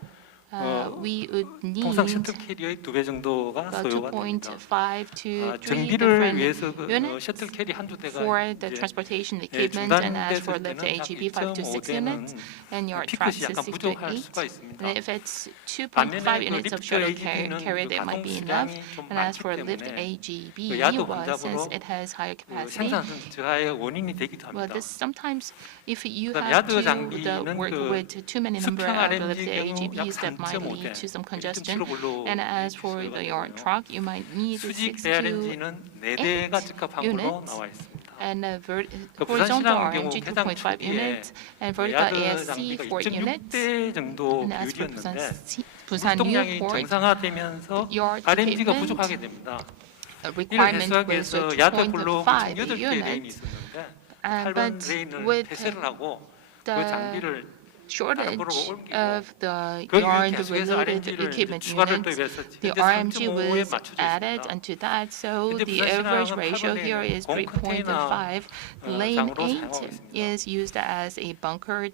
we would 통상 need 셔틀 캐리어의 2배 정도가 about 소요가 됩니다. 2.5 to 3 정비를 different 위해서 그 units 셔틀 캐리 한두 대가 for the 이제 transportation equipment, and as for 중단됐을 lift 때는 약 AGV 5 to 6 units, 1.5대는 and your tracks 피크시 is 약간 6 to 부족할 8. 수가 있습니다. And if it's 2.5 반면에 그 units of 리프트 shuttle AGV는 carrier, 그 that might 가동 be enough. 수량이 좀 And as 많기 for lift 때문에 AGV, 그 야드 well, 혼잡으로 since it has higher 그 capacity, 생산 저하의 원인이 되기도 well, 합니다. this sometimes if you 그다음 have 야드 to 장비는 work 그 with too many number 수평 of lift RMG 경우 약 AGVs, that might 3.5대 lead to some congestion. 1.75로 And as for the yard truck, you might need 수직 6 to ARMG는 4대가 적합함으로 units. 나와 있습니다. and 그 horizontal 부산시랑 경우 RMG 개장 2.5 초기에 units and vertical 야드 ASC 장비가 4 units. 2.6대 정도 And as for 비율이었는데 Busan 물동량이 Newport, 정상화되면서 yard RMG가 equipment 부족하게 됩니다. a 이를 requirement 해소하기 was 위해서 야드 블록 2.5 8개 레인이 units, 있었는데 but 8번 레인을 with 폐쇄를 하고 그 the 장비를 shortage 옮기고 of the 그 yard 계속해서 related RMG를 equipment 추가를 units, 도입해서 the 현재 RMG 3.5에 was 맞춰져 added 있습니다. onto that, so 근데 the 부산시랑은 average ratio 8번 here is 레인은 공 3.5. Lane 장으로 8 사용하고 있습니다. is used as a bunker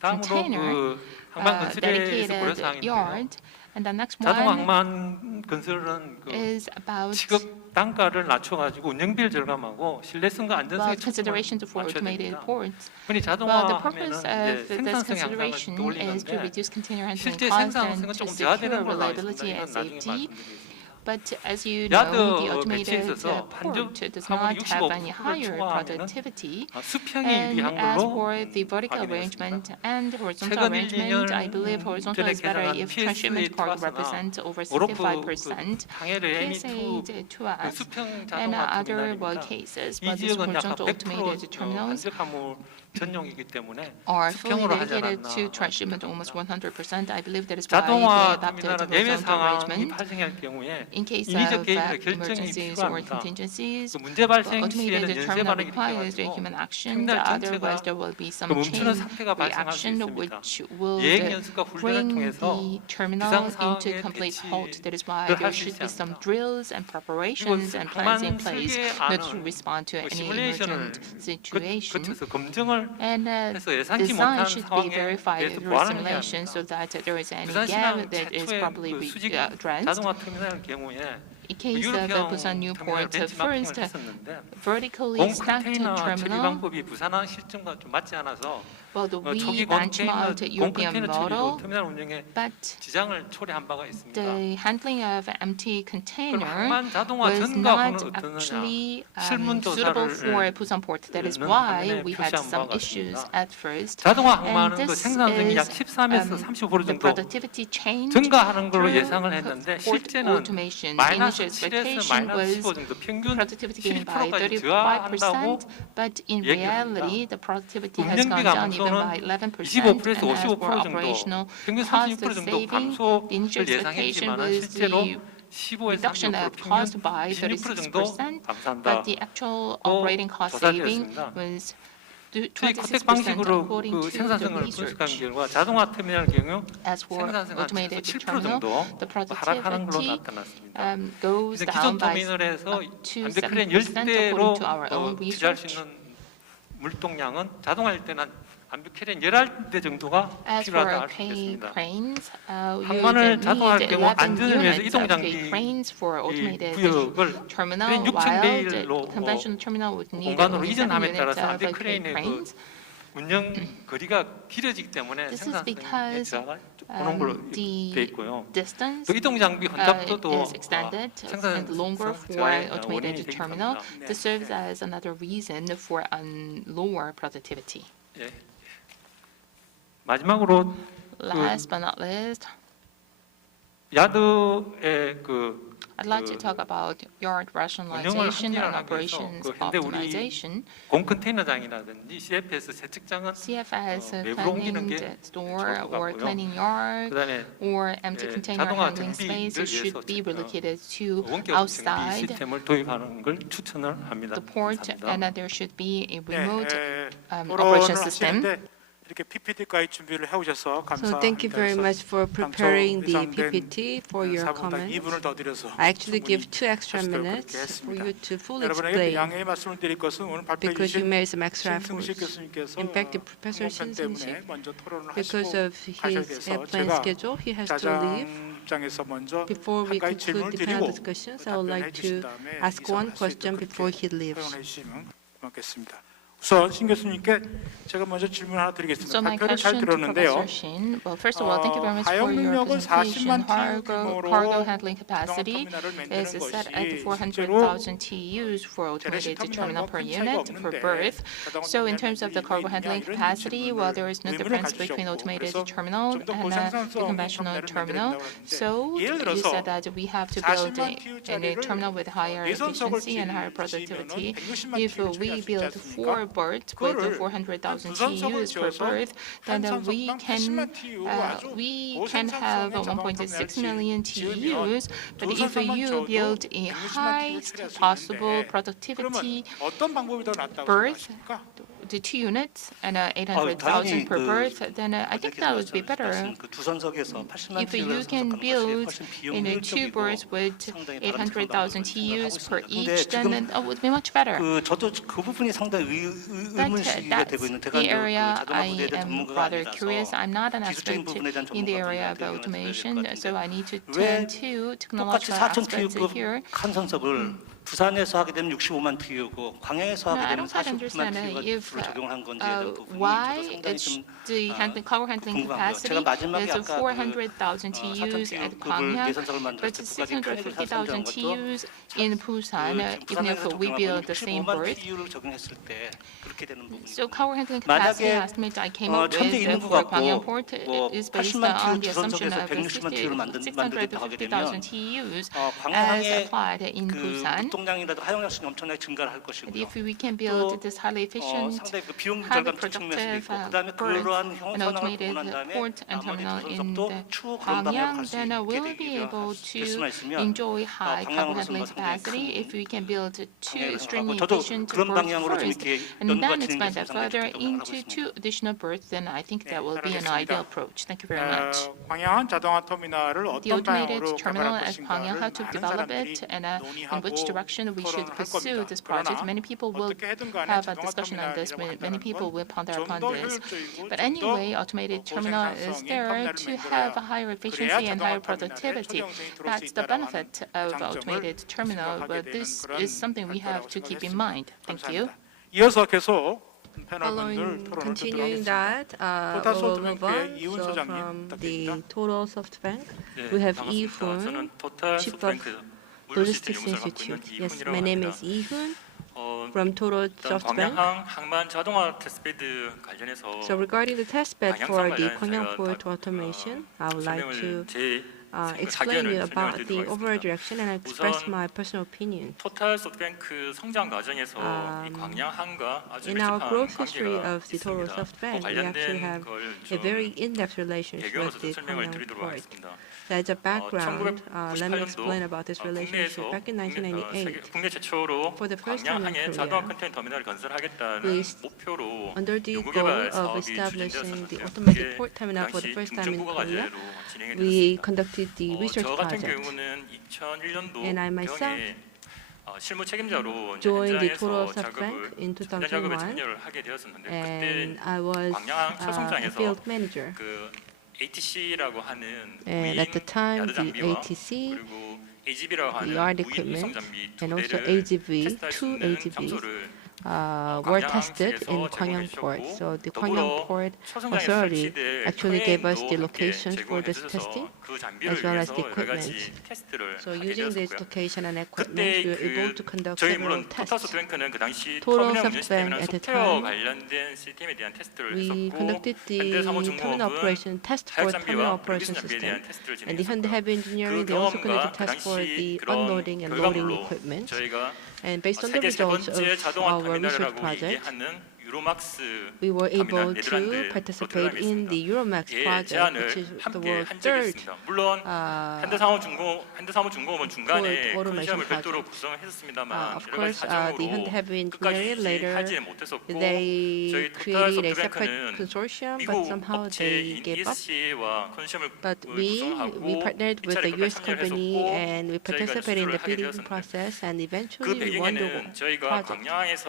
다음으로 container, 그 항만 건설에서 dedicated 고려사항인데요. yard. And the next 자동 one 항만 건설은 그 is about 취급 단가를 낮춰가지고 운영비를 절감하고 신뢰성과 안전성에 considerations for 맞춰야 automated 됩니다. ports. 흔히 Well, the 자동화하면은 purpose 이제 of this 생산성 consideration 향상을 is to 떠올리는데 reduce container handling 실제 costs 생산성은 and to 조금 secure 저하되는 걸로 알고 reliability 있습니다. and 이건 나중에 safety. 말씀드리겠습니다. But as you 야드 know, the 배치에 automated 있어서 port does 환경 not have any 65%를 higher 초과하면은 productivity. 수평이 And 유리한 as 걸로 for the vertical 확인했습니다. arrangement and horizontal 최근 1, arrangement, I 2년 believe horizontal 전에 is better 개장한 if transshipment cargo PSA represents over 오로프 65%. 항해를 PSA M2 to us 수평 and 자동화 other 터미널입니다. cases, 이 but these 지역은 약 horizontal automated 100% terminals 안전 화물 전용이기 때문에 are fully 수평으로 하지 dedicated 않았나 to transshipment almost 100%. I believe that is why they 자동화 adopted 터미널은 예외 horizontal 상황이 arrangement. 발생할 경우에 In case 인위적 of 개입의 결정이 emergencies or 필요합니다. contingencies, 그 문제 발생 automated 시에는 연쇄 terminal 반응이 requires the 필요하고 human action. 터미널 Otherwise, 전체가 there will be 그 some 멈추는 chain 사태가 발생할 수 reaction 있습니다. which will 예행 연수가 훈련을 bring 통해서 the terminal 비상 into 상황에 complete 대치를 halt. That is why 할 there 수 should be 있어야 some 합니다. drills and preparations and plans in place 설계안은 to respond to any 시뮬레이션을 emergent situation. 거쳐서 검증을 And 해서 예상치 design 못한 should be 상황에 verified 대해서 through 보완을 해야 simulation so 합니다. that there is any 부산시랑 gap that is 최초의 properly 그 수직 addressed. 자동화 터미널 경우에 In case of the Busan 유럽형 Newport, 터미널 벤치마킹을 first 했었는데 vertically 공 stacked 컨테이너 처리 terminal, 방법이 부산항 실증과 좀 맞지 않아서 well, we 초기 공 benchmarked European 컨테이너 처리로 model, 터미널 운영에 but 지장을 초래한 바가 있습니다. the handling of empty 그럼 container 항만 자동화 was 전가후는 not 어떠느냐? actually 실문 suitable for 조사를 Busan Port. That is 는 why 화면에 we had 표시한 some 바가 issues 있습니다. at first. 자동화 And 항만은 그 this 생산성이 약 is 13에서 35% the 정도 productivity change 증가하는 걸로 through 예상을 했는데 port 실제는 automation. The 마이너스 initial 7에서 expectation 마이너스 was 15 정도 평균 productivity gained by 12%까지 저하한다고 35%, but in 얘기합니다. reality, the productivity has 운영비 gone down even by 감소는 11%. 25%에서 And as for 55% 정도, operational 평균 cost 32% 정도 saving, 감소를 the initial expectation 예상했지만 was 실제로 the 15에서 reduction 35% of cost by 평균 16% 정도 36%, 감소한다. but the actual 또 operating cost saving 조사되었습니다. was 저희 코텍 방식으로 according 그 to the 생산성을 research. 분석한 결과 자동화 터미널 경우 As for 생산성 한 automated 7% terminal, 정도 the 하락하는 걸로 productivity 나타났습니다. goes 근데 down 기존 by 터미널에서 up to 암벽크레인 7% according 10대로 to our own 투자할 수 research. 있는 물동량은 자동화일 때는 암벽크레인 11대 정도가 As for 필요하다 할 수 arcane 있겠습니다. cranes, you 항만을 would 자동화할 need 경우 11 안전을 위해서 units 이동 of 장비 arcane cranes for 이 automated 구역을 terminal, 크레인 6층 while the 레일로 conventional terminal would need 공간으로 only 7 이전함에 units 따라서 of arcane 암벽크레인의 그 cranes. 운영 거리가 길어지기 때문에 This is 생산성이 because, 제가 보는 걸로 the 돼 있고요. distance 또 이동 장비 혼잡도도 is extended and longer for automated terminal. This serves as another reason for lower productivity. 예. 마지막으로 Last but not least, 야드의 그 I'd like to talk about yard rationalization and 합리화하기 위해서 operations 그 현대 우리 optimization. 공컨테이너장이라든지 CFS 세측장은 CFS 외부로 옮기는 planning 게 the store 좋을 것 or 같고요. cleaning yard 그다음에 or empty 예, container 자동화 handling space 정비를 should 위해서 be relocated to 원격 정비 outside 시스템을 도입하는 걸 추천을 합니다. the port, 감사합니다. and that there should be a remote 토론을 operation system. 하시는데 이렇게 PPT까지 준비를 해오셔서 So 감사합니다. thank you very much for preparing the PPT for your 4분당 comments. 2분을 더 드려서 I actually give 충분히 2 extra 하시도록 minutes 그렇게 for 했습니다. you to fully 여러분에게 explain 양해의 말씀을 드릴 것은 오늘 발표해 because you 주신 made some extra 신승식 efforts. 교수님께서 In fact, the Professor 항공편 Shin 때문에 먼저 토론을 Because 하시고 of 가셔야 his 돼서 airplane 제가 schedule, he has to 자장 leave. 입장에서 먼저 Before we 한 가지 질문을 conclude the panel 드리고 discussions, 그 I would 답변해 like 주신 to 다음에 ask one 이상할 수 question 있도록 before 그렇게 he leaves. 허용해 주시면 고맙겠습니다. 우선 신 교수님께 제가 먼저 질문 하나 드리겠습니다. So my 발표를 잘 question to 들었는데요. Professor Shin. Well, first of all, thank you very much for 하역 your 능력을 presentation. 40만 TU 규모로 Cargo handling 자동화 capacity 터미널을 is 만드는 set at 것이 400,000 TUs for 재래식 automated terminal 터미널과 per 큰 차이가 unit for 없는데 berth. 자동화 So in 터미널 terms of the cargo 만들 handling 이유가 있느냐 capacity, 이런 well, there is no 의문을 difference between 가지셨고, automated 그래서 terminal 좀더 and the 고생산성 conventional 터미널을 terminal. 만들었다고 So 예를 you 들어서 said that we have to build 40만 a TU짜리를 terminal with higher 예선석을 efficiency and higher 지으면은 productivity. 160만 If TU를 we 처리할 수 있지 build 않습니까? 4 berths with 그거를 400,000 부선석을 TUs per 지어서 berth, then 한 we 선석당 can 80만 TU 아주 have 고생산성의 1.6 자동화 million 터미널을 TUs. But 두 if 선석만 you 지어도 build a 160만 highest TU를 처리할 수 possible 있는데 productivity 그러면 어떤 방법이 더 낫다고 berth, 생각하십니까? the 2 units and 800,000 당연히 per 그 berth, then I think that would be better. 그두 선석에서 80만 If you TU를 can 선석하는 것이 build 훨씬 in a 2 비용효율적이고 berths with 상당히 800,000 바람직한 TUs per 방법을 each, 생각하고 then 있습니다. that would be much better. 그 저도 그 부분이 상당히 의문시가 되고 있는 That's 제가 the area 자동화 I 부대에 대한 am 전문가가 rather curious. 아니라서 I'm not an 기술적인 expert 부분에 대한 in the 전문가분들한테 area of 의견을 드려야 automation, 될것 so I need to 왜 turn to 똑같이 technological 4,000 aspects TU급 here. 한 선석을 부산에서 하게 되면 65만 TU고 광양에서 No, 하게 I 되면 don't quite 49만 understand if TU를 적용한 건지에 대한 부분이 why 저도 상당히 it's 좀 the cargo handling 궁금하고요. capacity 제가 마지막에 is 아까 400,000 TUs at 4,000 TU급을 Gwangyang, 예선석을 만들었을 but 때 부가격까지 650,000 설정한 것도 TUs in Busan, even if we build the same berth. TU를 적용했을 때 그렇게 되는 부분이 So cargo handling capacity 만약에 estimate I came up 천재 with 있는 것 for 같고 Gwangyang port 뭐 is based 80만 on TU the assumption 두 of 선석에서 160만 TU를 만들겠다고 하게 650,000 되면 TUs as 광양의 applied in 그 Busan. 물동량이라도 활용할 수 있는 엄청나게 증가를 할 And 것이고요. if we can build this highly efficient, 상당히 그 비용 highly 절감 측면에서 productive 있고 그다음에 berth 그러한 and 형상을 보고 automated 난 다음에 port and 나머지 terminal 두 in 선석도 the 추후 그런 방향으로 Gwangyang, 갈 수 then 있게 we'll be 되기가 able 될 to 수만 있으면 enjoy high cargo 방향으로서는 handling 상당히 capacity 큰 if we can build two 방향을 extremely 하고 저도 efficient 그런 berths 방향으로 좀 first 이렇게 and 연구가 then expand that 진행돼서 상당히 further 좋겠다고 생각하고 into two 있습니다. additional berths, then I think that will be an 알겠습니다. ideal approach. Thank you very much. 광양항 자동화 터미널을 The 어떤 automated 방향으로 terminal 개발할 at Gwangyang, how 것인가를 to 많은 develop 사람들이 it and in which 논의하고 direction we should 토론을 할 pursue 겁니다. this project. 그러나 Many people will 어떻게 해든 간에 have a 자동화 discussion on this. 터미널이라고 Many people 한다는 will ponder 건 upon 좀 더 this. 효율적이고 But 좀 더 anyway, automated terminal is 고생산성인 there 터미널을 to have a 만들어야 higher 그래야 efficiency and higher 자동화 터미널에 productivity. 초경쟁이 들어올 수 That's the 있다라고 하는 benefit of 장점을 automated terminal, 생각하게 but 되는 this 그런 is something we have 발표라고 to keep in 생각했습니다. mind. Thank you. 감사합니다. 이어서 계속 패널분들 Following, 토론을 continuing 듣도록 하겠습니다. that, Total we will SoftBank의 move on. 이훈 So 소장님 from the 부탁드립니다. Total SoftBank, 네, we have 반갑습니다. Lee-hoon, 저는 토탈 Chief 소프트뱅크 of 물류 시스템 Logistics 연구소를 맡고 있는 Institute. Yes, 이훈이라고 my name 합니다. is Lee-hoon 어, from Total 일단 SoftBank. 광양항 항만 자동화 테스트베드 관련해서 So regarding the test bed 방향성 for the 관련해서 Gwangyang 제가 Port automation, I would like to 설명을 제 explain you 사견을 about 설명을 the 드리도록 overall 하겠습니다. direction and express 우선 my personal opinion. 토탈 소프트뱅크 성장 과정에서 이 광양항과 아주 In our 밀접한 growth history 관계가 of the Total 있습니다. SoftBank, 또 we actually 관련된 have 걸 a very 좀 in-depth relationship with 배경으로서 the 설명을 Gwangyang 드리도록 Port. 하겠습니다. So as a background, let me 1998년도 explain about this relationship. Back in 1998, 국내 최초로 for the first time in 광양항에 Korea, 자동화 컨테이너 터미널을 건설하겠다는 we 목표로 under the goal 연구개발 of 사업이 establishing the 추진되었었는데요. automated 그게 port terminal for the 당시 first time in 중증부가 Korea, 과제로 진행이 we 되었습니다. conducted the research 저 같은 project. 경우는 2001년도 And I myself 경에 실무 책임자로 joined the total 현장에서 subbank in 현장 작업에 2001, 참여를 하게 되었었는데 and 그때 I was 광양항 a 초성장에서 field manager. 그 ATC라고 하는 And at the time, 야드 the 장비와 ATC, 그리고 AGV라고 하는 the yard 무인 equipment, 운송 장비 두 and also 대를 AGV, 테스트할 수 two 있는 AGVs, 장소를 were tested in Gwangyang Port. So the Gwangyang Port Authority actually gave us the locations for this testing, as well as the equipment. So using this location and equipment, we were able to conduct 저희 several 물론 토탈 tests. 소프트뱅크는 그 당시 Total 터미널 운영 SoftBank 시스템이나 at the 소프트웨어 time, 관련된 시스템에 대한 테스트를 We 했었고 conducted the terminal operation test for terminal operation system, and the Hyundai Heavy Engineering, they also conducted tests for the unloading and loading equipment. 저희가 And based on the 세계 세 results 번째 of 자동화 our research 터미널이라고 project, 얘기하는 유로막스 we were able 터미널 to 네덜란드 participate in the Euromax 예, project, 제안을 which is the 함께 world's 한 적이 third 있습니다. 물론 현대사무중공업은 중간에 port 컨시험을 automation 별도로 project. 구성했었습니다만 Of 여러 가지 course, the 사정으로 Hyundai Heavy 끝까지 Engineering later 하지 못했었고 they 저희 토탈 created a separate 소프트뱅크는 consortium, but 미국 somehow they 업체인 gave up. ESC와 컨시험을 But we 구성하고 partnered with 이차례 the US 끝까지 company, 참여를 and we 했었고 저희가 participated in the 수주를 하게 bidding 되었습니다. process, and 그 eventually we won the 배경에는 저희가 project. 광양에서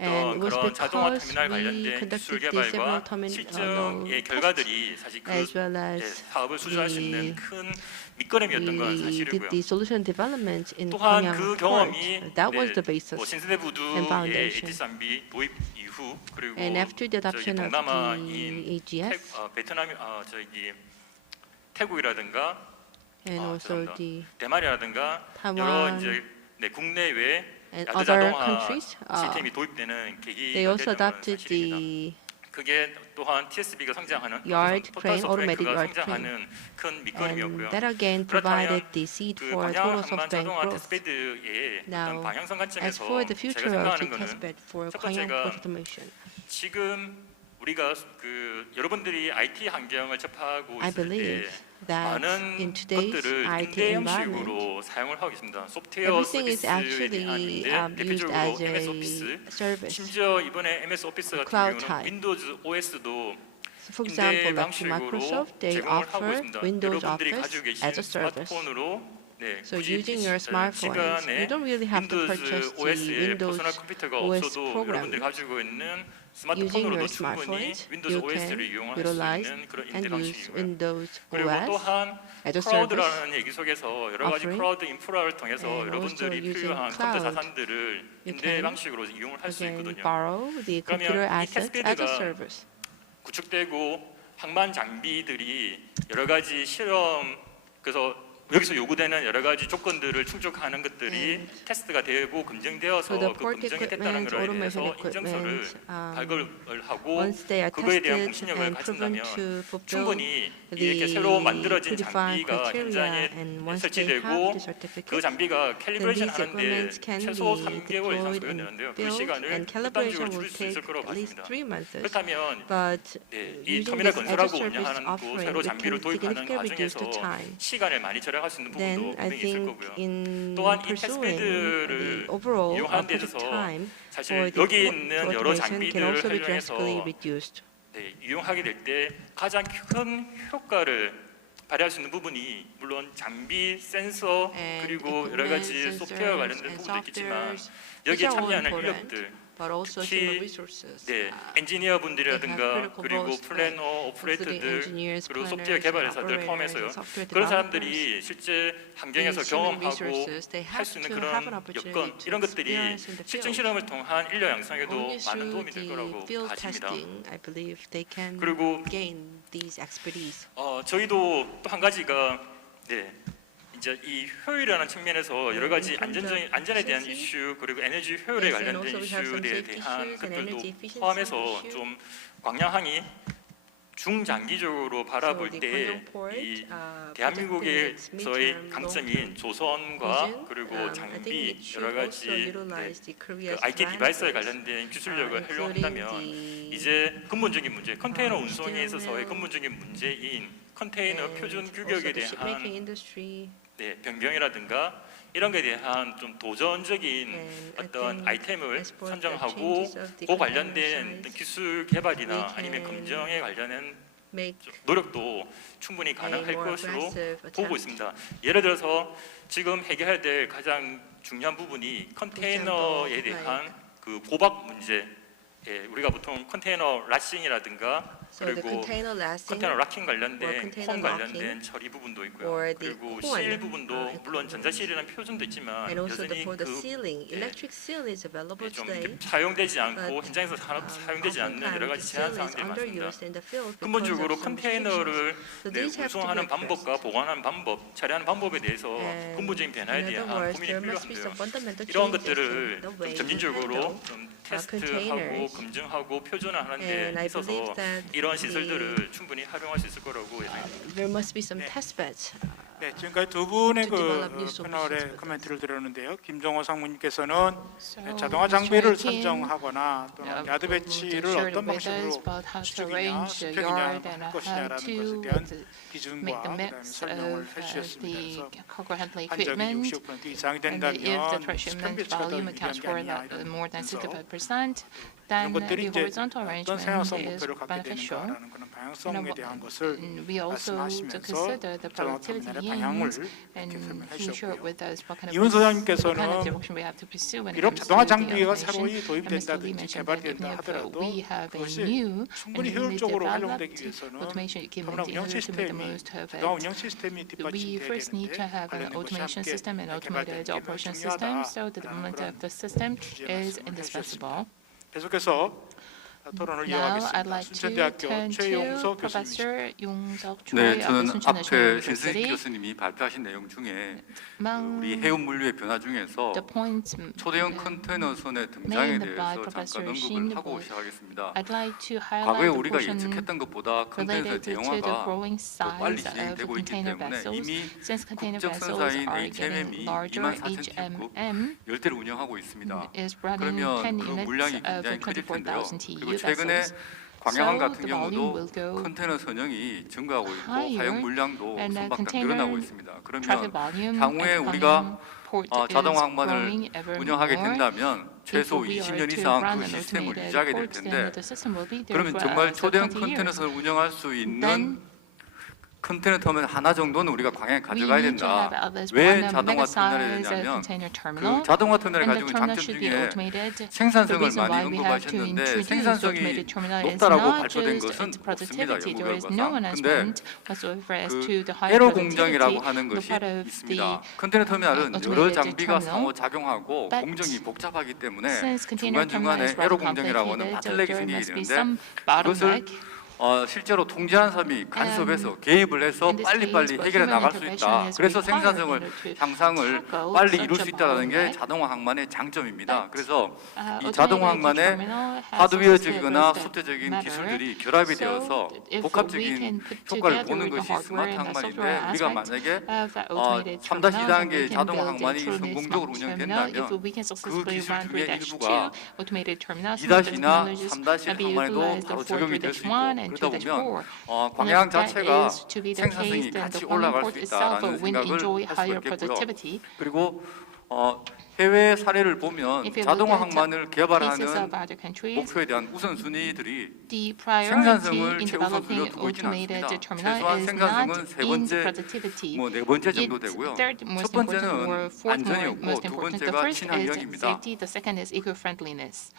And 했던 it was 그런 자동화 because 터미널 we 관련된 기술 conducted the 개발과 several terminal 실증의 결과들이 사실 그 as well 예, as 사업을 수주할 수 있는 the- 큰 밑거름이었던 건 we did 사실이고요. the solution development in 또한 Gwangyang 그 Port. 경험이 That was 네, the basis. 뭐 신세대부두의 and foundation. AT3B 도입 이후 그리고 And after the 저기 adoption of 동남아인 the AGS, 베트남 저기 태국이라든가 and also 죄송합니다. the 대만이라든가 여러 Taiwan 이제 국내외 and 야드 other 자동화 countries, 시스템이 도입되는 they 계기가 also 됐던 건 adopted 사실입니다. the 그게 또한 TSB가 성장하는 yard 토탈 crane, automated 소프트뱅크가 yard crane. 성장하는 큰 and 밑거름이었고요. that again provided the seed 그 for 광양 total 항만 SoftBank 자동화 growth. 테스트베드의 어떤 Now, 방향성 As 관점에서 for the 제가 future of 생각하는 the 거는 testbed for 첫 Gwangyang 번째가 Port Automation, 지금 우리가 그 여러분들이 IT 환경을 접하고 I 있을 때 believe that 많은 in today's 것들을 IT 임대 environment, 형식으로 사용을 하고 있습니다. 소프트웨어 everything is 서비스에 actually 대한 used 대표적으로 as MS a 오피스, service. 심지어 이번에 MS 오피스 같은 cloud 경우는 type. 윈도우즈 OS도 So for example, like 방식으로 Microsoft, they 제공을 하고 offer 있습니다. Windows 여러분들이 Office 가지고 계신 as a service. 스마트폰으로 네, So 굳이 using your smartphones, you don't really have to purchase 윈도우즈 the OS에 Windows 퍼스널 컴퓨터가 OS 없어도 program. 여러분들이 가지고 있는 Using 스마트폰으로도 your 충분히 smartphones, 윈도우즈 you OS를 can 이용할 수 utilize 있는 그런 임대 and use 방식이고요. Windows 그리고 OS 또한 as a service. 크라우드라는 얘기 속에서 여러 가지 offering, 크라우드 인프라를 통해서 and 여러분들이 also using 필요한 컴퓨터 cloud, 자산들을 you 임대 can 방식으로 이용을 할 수 again 있거든요. borrow the 그러면 computer 이 assets as a 테스트베드가 service. 구축되고 항만 장비들이 여러 가지 실험 그래서 여기서 요구되는 여러 가지 조건들을 충족하는 것들이 테스트가 되고 검증되어서 So the 그 port 검증이 됐다는 equipment, 것에 대해서 automation 인증서를 equipment, 발급을 하고 once they are 그거에 대한 tested 공신력을 and proven 가진다면 to fulfill 충분히 이렇게 the 새로 만들어진 predefined 장비가 criteria, 현장에 and once they have 설치되고 the 그 certificate, 장비가 캘리브레이션 these 하는데 equipments can 최소 be 3개월 이상 deployed 소요되는데요. and 그 built, 시간을 and 극단적으로 calibration 줄일 will 수 있을 take 거라고 at least 봤습니다. 3 months. 그렇다면 But 네, 이 using 터미널 this as a 건설하고 service 운영하는 또 offering, 새로 we 장비를 can 도입하는 significantly reduce 과정에서 the time. 시간을 많이 절약할 수 있는 부분도 Then I 분명히 있을 think 거고요. in 또한 이 pursuing 테스트베드를 the overall 이용하는 데 project 있어서 time for 사실 the 여기 port 있는 여러 automation can also 장비들을 be drastically 활용해서 reduced. 네, 이용하게 될 때 가장 큰 효과를 발휘할 수 있는 부분이 물론 장비, 센서 And 그리고 여러 equipment, 가지 sensors, 소프트웨어 관련된 and 부분도 있겠지만 softwares, 여기에 these are all 참여하는 important, 인력들 but also 특히 human resources. 네, They 엔지니어 have 분들이라든가 critical 그리고 roles, 플래너, including 오퍼레이터들 engineers, 그리고 planners, 소프트웨어 개발회사들 operators, 포함해서요. and software 그런 developers. 사람들이 실제 환경에서 These human 경험하고 resources, they 할 have 수 있는 to 그런 have an opportunity 여건 to 이런 것들이 experience in the 실증 field. 실험을 통한 인력 양성에도 Only 많은 through 도움이 될 the 거라고 field 봐집니다. testing, I believe they can 그리고 gain these expertise. 저희도 또 한 가지가 네, 이제 이 효율이라는 측면에서 여러 가지 안전에 대한 이슈 그리고 에너지 효율에 Yes, and 관련된 also we have some 이슈에 safety 대한 issues and energy 것들도 efficiency 포함해서 issue. 좀 광양항이 중장기적으로 바라볼 So the 때 Gwangyang Port, 이 projecting its 대한민국에서의 midterm, 강점인 long-term 조선과 vision, 그리고 I think 장비 it should 여러 also 가지 utilize the 그 Korea's IT 디바이스에 advances, 관련된 기술력을 including 활용한다면 the 이제 근본적인 문제, 컨테이너 운송에 steel 있어서의 mill, 근본적인 문제인 컨테이너 and 표준 also 규격에 the shipmaking 대한 industry. 변경이라든가 이런 것에 대한 좀 도전적인 And I 어떤 think 아이템을 as for the 선정하고 changes of the 그 관련된 container 어떤 size, 기술 개발이나 we 아니면 can 검증에 관련된 make 좀 노력도 충분히 a 가능할 more 것으로 aggressive 보고 attempt. 있습니다. 예를 들어서 지금 해결해야 될 가장 중요한 부분이 컨테이너에 대한 그 고박 문제. 예, 우리가 보통 컨테이너 라싱이라든가 So the 그리고 container lasting 컨테이너 락킹 or 관련된 container 콘 관련된 locking 처리 부분도 있고요. or the 그리고 콘, 실 부분도 물론 equipment. 전자실이라는 표준도 있지만 and also 여전히 for the 그 sealing. 예, Electric seal is available 좀 today. 이렇게 사용되지 않고 but, 현장에서 사용되지 않는 여러 가지 제한 사항들이 많습니다. underused in the field because 근본적으로 of some 컨테이너를 restrictions. So these have to be 운송하는 방법과 addressed. 보관하는 방법, 처리하는 방법에 대해서 And 근본적인 변화에 in other 대한 words, 고민이 there must be some 필요한데요. fundamental 이런 changes 것들을 in the 좀 way we 점진적으로 handle 좀 테스트하고 containers. 검증하고 표준화하는 데 And I 있어서 believe that 이런 시설들을 충분히 활용할 수 있을 거라고 예상됩니다. there must be some 네. test beds. 네, 지금까지 두 분의 to develop new 패널의 solutions. 코멘트를 들었는데요. 김종호 상무님께서는 So 자동화 Mr. 장비를 Kim, 선정하거나 또는 야드 will 배치를 share 어떤 with us 방식으로 about how to 수축이냐, arrange the 수평이냐 yard and 할 how 것이냐라는 것에 to 대한 make 기준과 the 그다음에 mix 설명을 of 해주셨습니다. the 그래서 cargo handling 한적이 equipment. 65% 이상이 And if 된다면 the 수평 transshipment 배치가 더 volume 유리한 accounts 게 for 아니냐 more than 이러면서 65%, then 이런 것들이 the 이제 horizontal 어떤 arrangement 생활성 is 목표를 갖게 beneficial. 되는가라는 그런 방향성에 대한 것을 We also to 말씀하시면서 consider the 자동화 터미널의 productivity 방향을 aims, 이렇게 and 설명해 he shared 주셨고요. with us what kind of 이훈 what kind of 소장님께서는 direction we have to pursue when it 비록 comes 자동화 to the 장비가 automation. 새로이 And Mr. Lee 도입된다든지 mentioned 개발이 that even 된다 if 하더라도 we have a 그것이 new 충분히 and newly 효율적으로 developed 활용되기 위해서는 automation 터미널 equipment 운영 in order to make the 시스템이 most of 자동화 it. 운영 시스템이 We 뒷받침돼야 first need to 되는데 have an 관련된 것이 automation 함께 system and automated 개발되는 게 operation 중요하다. system, so the development of the system is indispensable. 계속해서 토론을 Now 이어가겠습니다. I'd like to 순천대학교 turn 최용석 to 교수님이십니다. Professor Yong-seok 네, Choi of the 저는 Suncheon National 앞에 신승희 University. 교수님이 발표하신 내용 중에 Among 우리 해운 물류의 변화 중에서 the points 초대형 컨테이너선의 등장에 made by 대해서 Professor 잠깐 Shin 언급을 하고 was- 시작하겠습니다. I'd like to 과거에 highlight the 우리가 portion 예측했던 것보다 컨테이너의 related to the 대형화가 growing 더 빨리 size of 진행되고 있기 container 때문에 vessels. 이미 Since container 국적 vessels 선사인 are getting HMM이 larger, 24,000 HMM 10대를 운영하고 있습니다. is running 그러면 10 그 units 물량이 of 굉장히 커질 텐데요. 24,000 TEU 그리고 최근에 vessels. 광양항 So 같은 the volume 경우도 will go 컨테이너 선형이 증가하고 있고 higher, 하역 물량도 and the 선박당 container 늘어나고 있습니다. traffic 그러면 volume 향후에 at 우리가 Gwangyang Port 자동화 is 항만을 growing ever 운영하게 more. 된다면 최소 If we are 20년 to 이상 run 그 an 시스템을 automated 유지하게 될 port, then 텐데 the system will be there 그러면 for 정말 us for 초대형 20 years. 컨테이너선을 운영할 수 있는 Then 컨테이너 터미널 하나 정도는 우리가 광양에 we 가져가야 need to have 된다. at least 왜 one 자동화 터미널이 mega-size 되냐면 container 그 terminal. 자동화 터미널이 And the 가지고 있는 terminal 장점 should be 중에 automated. The 생산성을 reason 많이 why we have to 언급하셨는데 introduce 생산성이 automated terminal is 높다라고 not 발표된 just 것은 its 없습니다. productivity. 연구 There is no 결과상. announcement 근데 whatsoever as 그 to the high 에로 productivity. 공정이라고 하는 The 것이 part of 있습니다. the 컨테이너 터미널은 여러 automated 장비가 terminal. 상호작용하고 But 공정이 복잡하기 때문에 Since container terminal 중간중간에 is 에로 rather 공정이라고 하는 complicated, 바틀렉이 there 생기게 must be 되는데 some 그것을 bottleneck. 실제로 통제하는 사람이 간섭해서 개입을 해서 in this 빨리빨리 case, 해결해 human 나갈 수 intervention 있다. is 그래서 required 생산성을 in order to 향상을 tackle 빨리 such 이룰 수 a 있다는 게 bottleneck. 자동화 항만의 장점입니다. 그래서 이 Automated 자동화 항만에 terminal has 하드웨어적이거나 to address 소프트적인 that 기술들이 matter. 결합이 So 되어서 if we 복합적인 can put 효과를 together 보는 the 것이 hardware 스마트 and the 항만인데 software 우리가 aspect 만약에 of the automated 3-2 terminals, and 단계 we can 자동화 build a 항만이 truly 성공적으로 smart terminal. 운영된다면 If we can 그 successfully 기술 run 중에 3-2 일부가 automated terminals, some of the 2-나 technologies 3- can be 항만에도 utilized 바로 for 적용이 될 수 3-1 있고 and 그러다 2-4. 보면 And 광양 if that 자체가 is to be the 생산성이 case, then 같이 the 올라갈 Gwangyang 수 port itself 있다라는 will enjoy 생각을 할 higher 수가 있겠고요. productivity. 그리고 해외 사례를 보면 If you 자동화 look at 항만을 cases 개발하는 of other countries, 목표에 대한 우선순위들이 the priority 생산성을 in 최우선순위로 developing 두고 있지는 automated 않습니다. terminal 최소한 is 생산성은 not 세 in 번째, productivity. 네 번째 정도 It's 되고요. third 첫 most important or 번째는 fourth 안전이었고 most 두 important. The 번째가 first is 친환경입니다. safety. The second is eco-friendliness.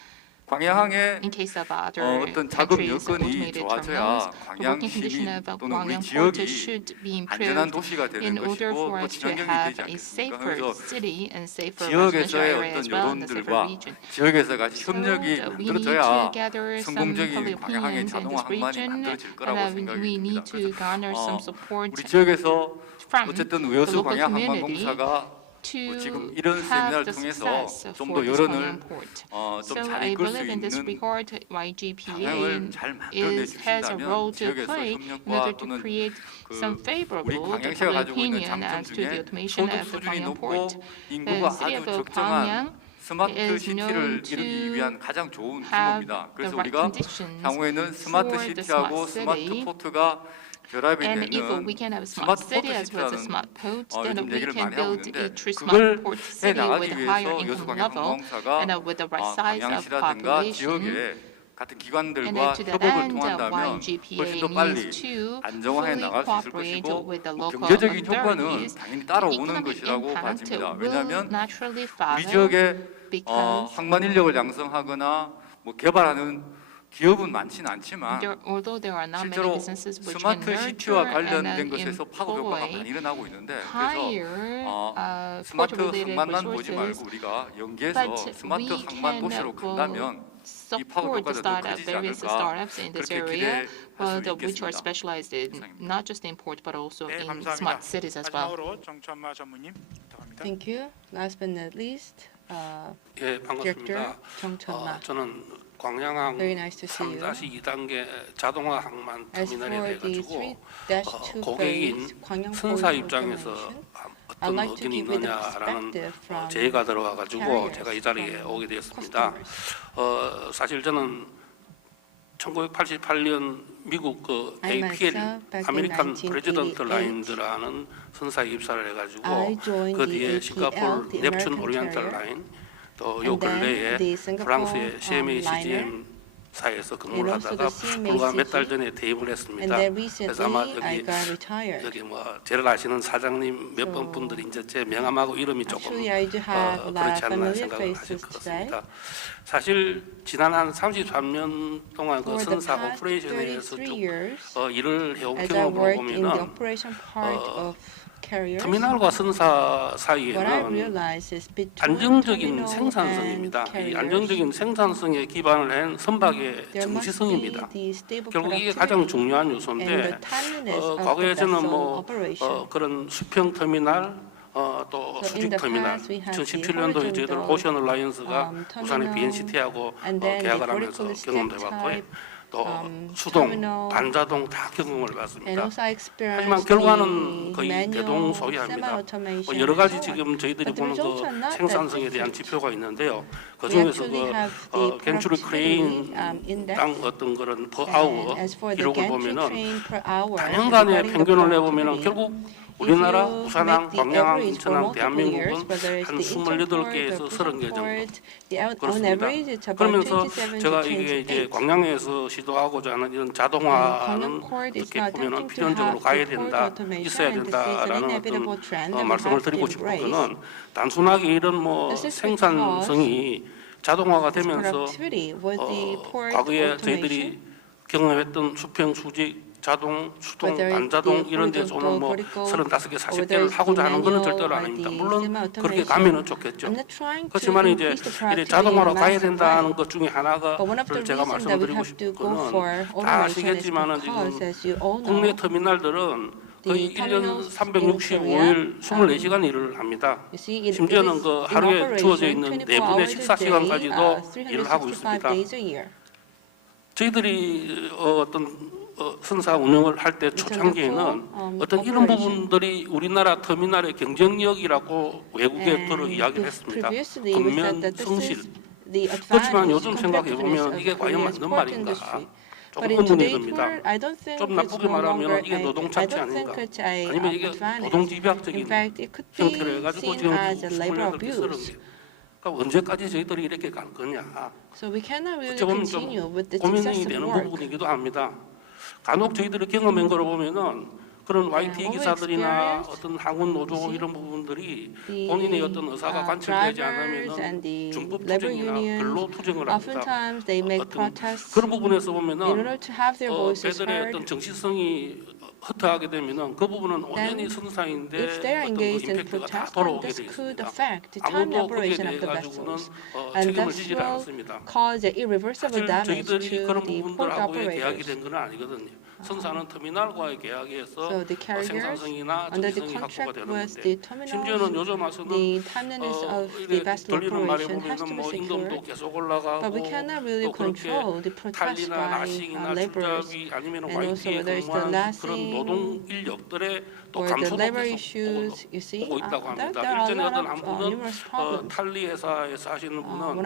광양항의 In case of other 어떤 작업 countries' 여건이 automated 좋아져야 terminals, the 광양 working condition 시민 of 또는 우리 Gwangyang port 지역이 should be 안전한 improved 도시가 되는 in order 것이고 for 또 us to 친환경이 have 되지 a 않겠습니까? safer 그래서 city and safer residential 지역에서의 area 어떤 as well in the safer 여론들과 region. 지역에서 같이 So 협력이 we need to 만들어져야 gather some 성공적인 public 광양항의 opinions in 자동화 this 항만이 region, 만들어질 and 거라고 생각이 we 듭니다. need to garner some 그래서 support 우리 지역에서 from 어쨌든 the 의여수 local community 광양항만공사가 to 지금 이런 have 세미나를 the 통해서 success 좀 for 더 this 여론을 Gwangyang port. 좀 So 잘 I 이끌 수 believe in this 있는 regard, YGPA 방향을 잘 만들어내 has a role 주신다면 to 지역에서 play in 협력과 order to 또는 create 그 some 우리 favorable 광양시가 public 가지고 있는 opinion 장점 as to the 중에 automation 소득 of the 수준이 Gwangyang 높고 port. 인구가 city 아주 of 적정한 Gwangyang 스마트 is 시티를 known 이루기 to 위한 가장 좋은 have 기모입니다. the 그래서 right 우리가 conditions 향후에는 스마트 for the 시티하고 smart 스마트 city. 포트가 결합이 And if 되는 we can have a smart 스마트 city 포트 as well as a 시티라는 smart port, then 요즘 we 얘기를 can 많이 하고 build 있는데 a true 그걸 smart port 해 city 나가기 with a higher 위해서 income level 여수관광공사가 and with the right size of 광양시라든가 population. 지역에 같은 And 기관들과 then to that 협업을 end, 통한다면 YGPA 훨씬 더 빨리 needs to 안정화해 fully 나갈 수 있을 cooperate 것이고 with the 뭐 local 경제적인 효과는 authorities. 당연히 The 따라오는 economic 것이라고 impact 봐집니다. will 왜냐하면 naturally 우리 follow 지역에 because 항만 인력을 양성하거나 뭐 개발하는 기업은 많지는 않지만 although there are not many 실제로 businesses which can 스마트 시티와 nurture and 관련된 것에서 파급 효과가 많이 employ 일어나고 있는데 그래서 higher 스마트 port-related 항만만 보지 resources, 말고 우리가 연계해서 but 스마트 we 항만 can 도시로 간다면 이 파급 support the 효과가 더 startup, 커지지 various 않을까 startups in this 그렇게 area, 기대할 수 which are 있겠습니다. specialized in 이상입니다. not just in port but also 네, in 감사합니다. smart cities as well. 마지막으로 정천마 전무님 부탁합니다. Thank you. Last but not least, 예, Director 반갑습니다. Jung Chun-ma. 저는 광양항 Very nice to see you. 3-2단계 자동화 항만 As 터미널에 for 대해 the 가지고 3-2 고객인 phase Gwangyang 선사 Port 입장에서 Automation, I'd 어떤 like to 의견이 give you the 있느냐라는 perspective from 제의가 들어와 가지고 carriers, 제가 이 자리에 from 오게 되었습니다. customers. 사실 저는 1988년 미국 그 I APL myself, back in 아메리칸 1988, 프레지던트 라인즈라는 선사에 입사를 I 해가지고 joined 그 the 뒤에 APL, 싱가포르 the 넵튠 American 오리엔탈 carrier, 라인 또 요 and then 근래에 the Singapore 프랑스의 CMA liner, CGM 사에서 근무를 and also 하다가 the CMA 불과 몇 달 CG, 전에 퇴임을 and 했습니다. then 그래서 아마 recently I 여기 got retired. 여기 뭐 저를 아시는 사장님 몇 번 So, 분들이 이제 제 명함하고 이름이 조금 Actually, I do have a lot 그렇지 of 않나 familiar 생각을 하실 faces 것 today. 같습니다. 사실 지난 한 33년 동안 그 For the 선사 past 오퍼레이션에서 33 쭉 years, 일을 해온 as I 경험으로 worked in the 보면은 operation part of carriers, 터미널과 선사 what I 사이에는 realized is between 안정적인 terminal 생산성입니다. and 이 carriers, 안정적인 생산성에 기반을 한 선박의 there must be 정시성입니다. the stable 결국 이게 productivity 가장 중요한 and the 요소인데 timeliness of the 과거에 저는 vessel 뭐 operation. 그런 수평 터미널 또 So in 수직 the 터미널 past, we had the 2017년도에 저희들 horizontal, 오션 알라이언스가 부산의 terminal, BNCT하고 and then the 계약을 하면서 vertical 경험도 stack 해봤고요. type, 또 수동, terminal, 반자동 다 경험을 and 해봤습니다. also I experienced 하지만 결과는 the 거의 manual 대동 소이합니다. semi-automation 여러 and 가지 so on. 지금 저희들이 But the 보는 results 그 are not that 생산성에 대한 different. 지표가 있는데요. 그 We 중에서 actually 그 have the 겐츄리 productivity, 크레인 index, 땅 어떤 그런 per and hour as for the 기록을 gantry 보면은 train per hour, 단연간의 regarding the 평균을 내보면은 productivity, 결국 if 우리나라 you 부산항, make the 광양항, average for 인천항, multiple years, 대한민국은 whether it's 한 the Interport, 28개에서 the 30개 정도 Port, on 그렇습니다. average it's about 그러면서 27 제가 to 이게 이제 28. 광양에서 시도하고자 하는 이런 자동화는 어떻게 보면은 필연적으로 가야 된다, 있어야 된다라는 어떤 말씀을 드리고 싶은 거는 단순하게 이런 뭐 생산성이 자동화가 되면서 과거에 저희들이 경험했던 수평, 수직, 자동, 수동, 반자동 이런 데서 오는 뭐 35개, 40개를 하고자 하는 것은 절대로 아닙니다. 물론 그렇게 가면은 좋겠죠. 그렇지만 이제 이래 자동화로 가야 된다는 것 중에 하나가 제가 말씀드리고 싶은 거는 다 아시겠지만은 지금 국내 터미널들은 거의 1년 365일 24시간 일을 합니다. 심지어는 그 하루에 주어져 있는 4분의 식사 시간까지도 일을 하고 있습니다. 저희들이 어떤 선사 운영을 할 때 초창기에는 어떤 이런 부분들이 우리나라 터미널의 경쟁력이라고 외국에 들어 이야기를 했습니다. 겉면 성실. 그렇지만 요즘 생각해 보면 이게 과연 맞는 말인가? 조금 의문이 듭니다. 좀 나쁘게 말하면 이게 노동착취 아닌가? 아니면 이게 노동집약적인 형태로 해가지고 지금 28개 쓰는 게. 그러니까 언제까지 저희들이 이렇게 갈 거냐? 어찌 보면 좀 고민이 되는 부분이기도 합니다. 간혹 저희들이 경험한 거로 보면은 그런 YT 기사들이나 어떤 항운 노조 이런 부분들이 본인의 어떤 의사가 관철되지 않으면은 준법 투쟁이나 근로 투쟁을 합니다. 어떤 그런 부분에서 보면은 배들의 어떤 정치성이 허투하게 되면은 그 부분은 온전히 선사인데 어떤 그 임팩트가 다 돌아오게 되어 있습니다. 아무도 거기에 대해 가지고는 책임을 지지를 않습니다. 사실 저희들이 그런 부분들하고의 계약이 된 건 아니거든요. 선사는 터미널과의 계약에서 생산성이나 정기성이 확보가 되는 건데 심지어는 요즘 와서는 이래 들리는 말에 보면은 뭐 임금도 계속 올라가고 또 그렇게 탈리나 라싱이나 줄잡이 아니면 YT에 근무하는 그런 노동 인력들의 또 감소도 계속 오고 있다고 합니다. 일전에 어떤 한 분은 탈리 회사에서 하시는 분은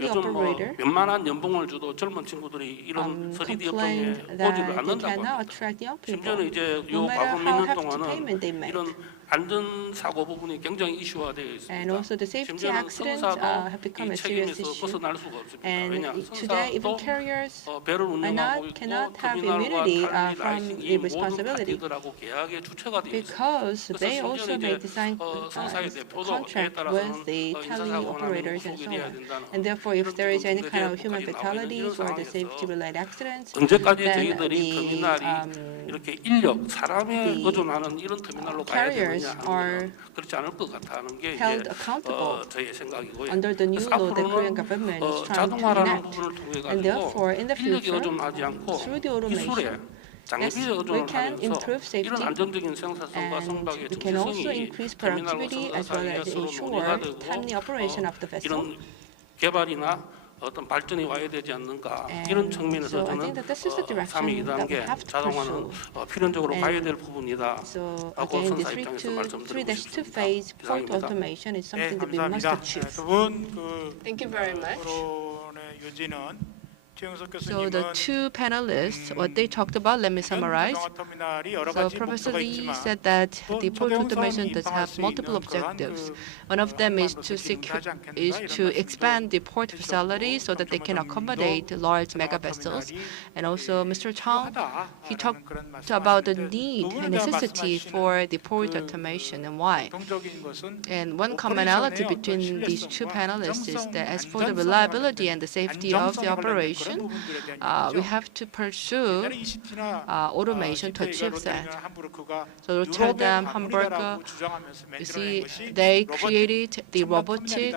요즘 뭐 웬만한 연봉을 줘도 젊은 친구들이 이런 3D 업종에 오지를 않는다고 cannot attract young people, 심지어는 이제 요 no matter 과거 how 몇 년 hefty 동안은 payment they make. 이런 안전 사고 부분이 굉장히 이슈화되어 있습니다. And also the safety 심지어는 accidents 선사도 have become 이 a serious 책임에서 issue. 벗어날 수가 없습니다. And 왜냐 today, even 선사도 carriers 배를 운영하고 있고 cannot have 터미널과 immunity 관리 from 라이싱 the 이 모든 responsibility 파티들하고 계약의 주체가 되어 있습니다. because they 그래서 also 심지어는 may 이제 design 선사의 대표도 때에 contract 따라서는 with the tally 인사사고나 operators and so 후속이 돼야 on. 된다는 And therefore, if there is any kind of human 이런 fatalities or the 상황에서 safety-related accidents, 언제까지 then 저희들이 터미널이 이렇게 인력, 사람에 the 의존하는 이런 터미널로 가야 carriers 되느냐 are 하는 그렇지 않을 것 같다는 게 held 이제 accountable 저희의 생각이고요. under the new 그래서 law the Korean 앞으로는 government is trying to 자동화라는 enact. 부분을 통해 And therefore, in the 가지고 인력에 future, 의존하지 않고 through the 기술에 automation, 장비에 yes, we 의존을 can 하면서 improve 이런 safety 안정적인 생산성과 and 선박의 we can also 정체성이 increase 터미널과 productivity as well 선사 as 사이에 서로 ensure 논의가 되고 timely operation of the vessel. 이런 개발이나 어떤 발전이 와야 되지 않는가 이런 And 측면에서 so I 저는 think that this is the 3위 direction that we 2단계 have to 자동화는 pursue. 필연적으로 And 가야 될 부분이다. So 라고 again, the 선사 입장에서 3-2 말씀드리고 싶습니다. phase port 이상입니다. automation is 네, something that we must 감사합니다. achieve. 두분 Thank you very much. 토론의 요지는 최영석 So the 교수님은 two panelists, what they talked about, let me summarize. 터미널이 여러 So 가지 Professor 목표가 Lee 있지만 said that 또 the port 초대형 automation 사원이 does 입항할 have 수 multiple 있는 그러한 objectives. 그 One of them is 항만로서 기능하지 않겠는가 is 이런 to 말씀도 expand the port 해주셨고, facilities so that they can accommodate large mega vessels. And also Mr. Chang, he talked about the need and necessity for the port automation and why. 공통적인 것은 And one commonality between these two panelists is that as for the reliability and the safety of the operation, we have to pursue automation to achieve that. So Rotterdam, Hamburg, you see, they created the robotic,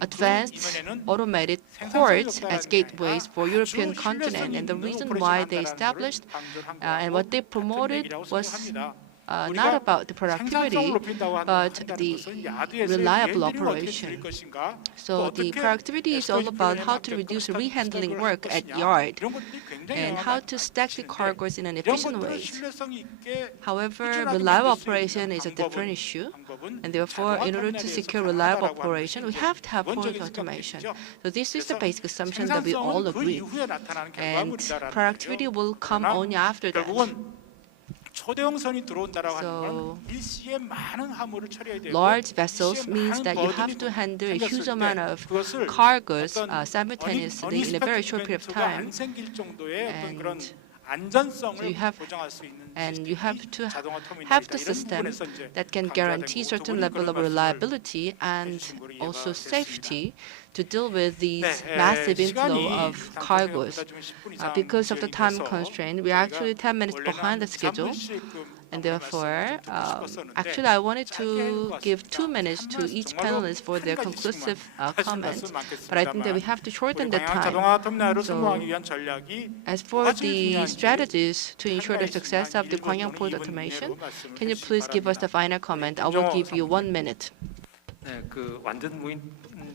advanced, automated ports as gateways for European continent. And the reason why they established and what they promoted was not about the productivity, but the reliable operation. So the productivity is all about how to reduce rehandling work at yard and how to stack the cargoes in an efficient way. However, reliable operation is a different issue, and therefore, in order to secure reliable operation, we have to have port automation. So this is the basic assumption that we all agree, and productivity will come only after that. 초대형선이 들어온다라고 하는 건 So 일시에 많은 화물을 처리해야 되고 large vessels 일시에 means 많은 that you 버든이 have to handle a huge 생겼을 amount 때 of 그것을 cargoes 어떤 simultaneously in a very short period of 어니스펙트 time. 안 생길 정도의 어떤 그런 And 안전성을 so you have- 보장할 수 있는 and you have to 자동화 have 터미널이다. the 이런 system 부분에서 이제 that can 강조가 guarantee 되고 certain 두 분이 level of 그런 말씀을 reliability and 해주신 거로 also 이해가 safety to deal with these 네, massive inflow 시간이 of 당초 cargoes. 생각보다 좀 10분 이상 Because of the time 진행이 돼서 constraint, we're 저희가 actually 10 minutes 원래는 behind the 한 schedule. 3분씩 And 말씀을 therefore, 좀 듣고 싶었었는데 actually, I wanted 짧게 to 해도 give 같습니다. 2 minutes to 한 each 말씀, panelist for 정말로 their 한 conclusive 가지씩만 comment. 하실 But I think that we 말씀은 have to shorten the 우리 time. 자동화 터미널을 So, 성공하기 위한 전략이 As for 뭐가 제일 the 중요한지 strategies to 한 ensure the 가지씩만 success of the 1분 Gwangyang 또는 port 2분 automation, 이내로 말씀을 can you 해주시기 please give us the 바랍니다. final comment? I will give you 1 minute. 네, 그 완전 무인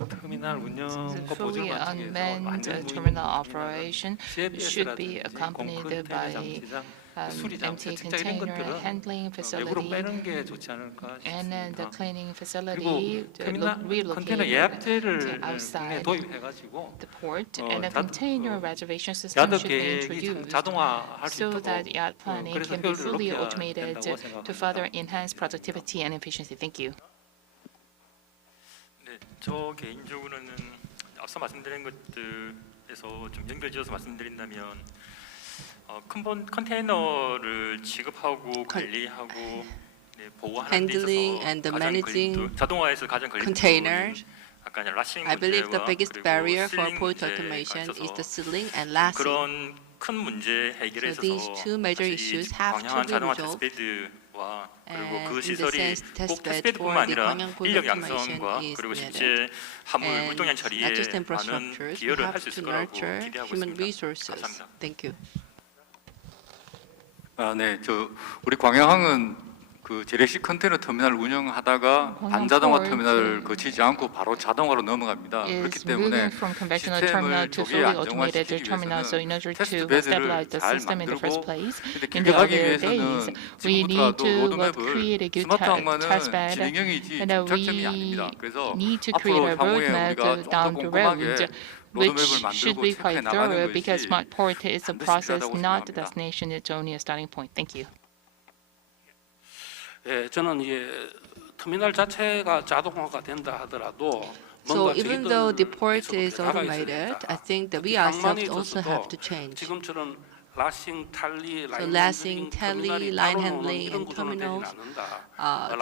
터미널 운영과 The 보증 fully 과정에서 unmanned 완전 무인 terminal 터미널은 operation should be accompanied by empty container handling 외부로 facility 빼는 게 좋지 않을까 and then the 싶습니다. cleaning 그리고 facility 터미널 컨테이너 relocated 예약제를 to 국내에 outside 도입해가지고 the port, 어, and a 자- container 어, reservation system 야드 should be 계획이 introduced 자동화할 수 so 있도록 that yacht planning 그래서 can be 효율을 fully 높여야 automated 된다고 to further enhance productivity and efficiency. Thank you. 네, 저 개인적으로는 앞서 말씀드린 것들에서 좀 연결지어서 말씀드린다면 큰 컨테이너를 지급하고 관리하고 네, 보호하는 데 Handling 있어서 and the 가장 managing 걸림돌, 자동화에서 가장 걸림돌이 container. 아까 이제 라싱 I believe the 문제와 biggest 그리고 barrier for 실링 port 문제가 automation is the 있어서 ceiling and lashing. 그런 큰 문제 해결에 So 있어서 these two major 사실 이 issues have to 광양한 be 자동화 resolved. 테스트베드와 그리고 And 그 in the 시설이 sense, 꼭 test bed 테스트베드뿐만 for the 아니라 광양 port 인력 automation 양성과 is 그리고 needed. 실제 화물 And 물동량 처리에 not just 많은 infrastructures, we 기여를 할 have 수 있을 to 거라고 nurture 기대하고 human 있습니다. resources. 감사합니다. Thank you. 네, 우리 광양항은 그 재래식 컨테이너 터미널 운영하다가 광양 반자동화 port 터미널 거치지 않고 바로 자동화로 넘어갑니다. 그렇기 Is 때문에 moving from conventional terminal 시스템을 to 조기에 fully automated terminal. So in order 테스트 to 베드를 stabilize the 잘 system in the first 만들고 place, 근데 in 그렇게 the 하기 earlier 위해서는 days, we need 지금부터라도 to 로드맵을 create a good 스마트 test 항만은 bed, 진행형이지 and 정착점이 we 아닙니다. 그래서 need to create 앞으로 a 향후에 roadmap 우리가 좀 더 down the road. 꼼꼼하게 로드맵을 which should 만들고 be 체크해 quite 나가는 thorough because 것이 smart port is a 반드시 process, 필요하다고 not the 생각합니다. destination. It's only a starting point. Thank you. 예, 저는 이제 터미널 자체가 자동화가 된다 하더라도 So 뭔가 even though the 저희들 port 계속 is 나가 있어야 automated, 된다. I think that we 특히 ourselves 항만에 also 있어서도 have to change. 지금처럼 라싱, 탈리, So 라인 lashing, 핸들링, tally, 터미널이 line 따로 handling, 노는 이런 and 구조는 되지 terminals, 않는다.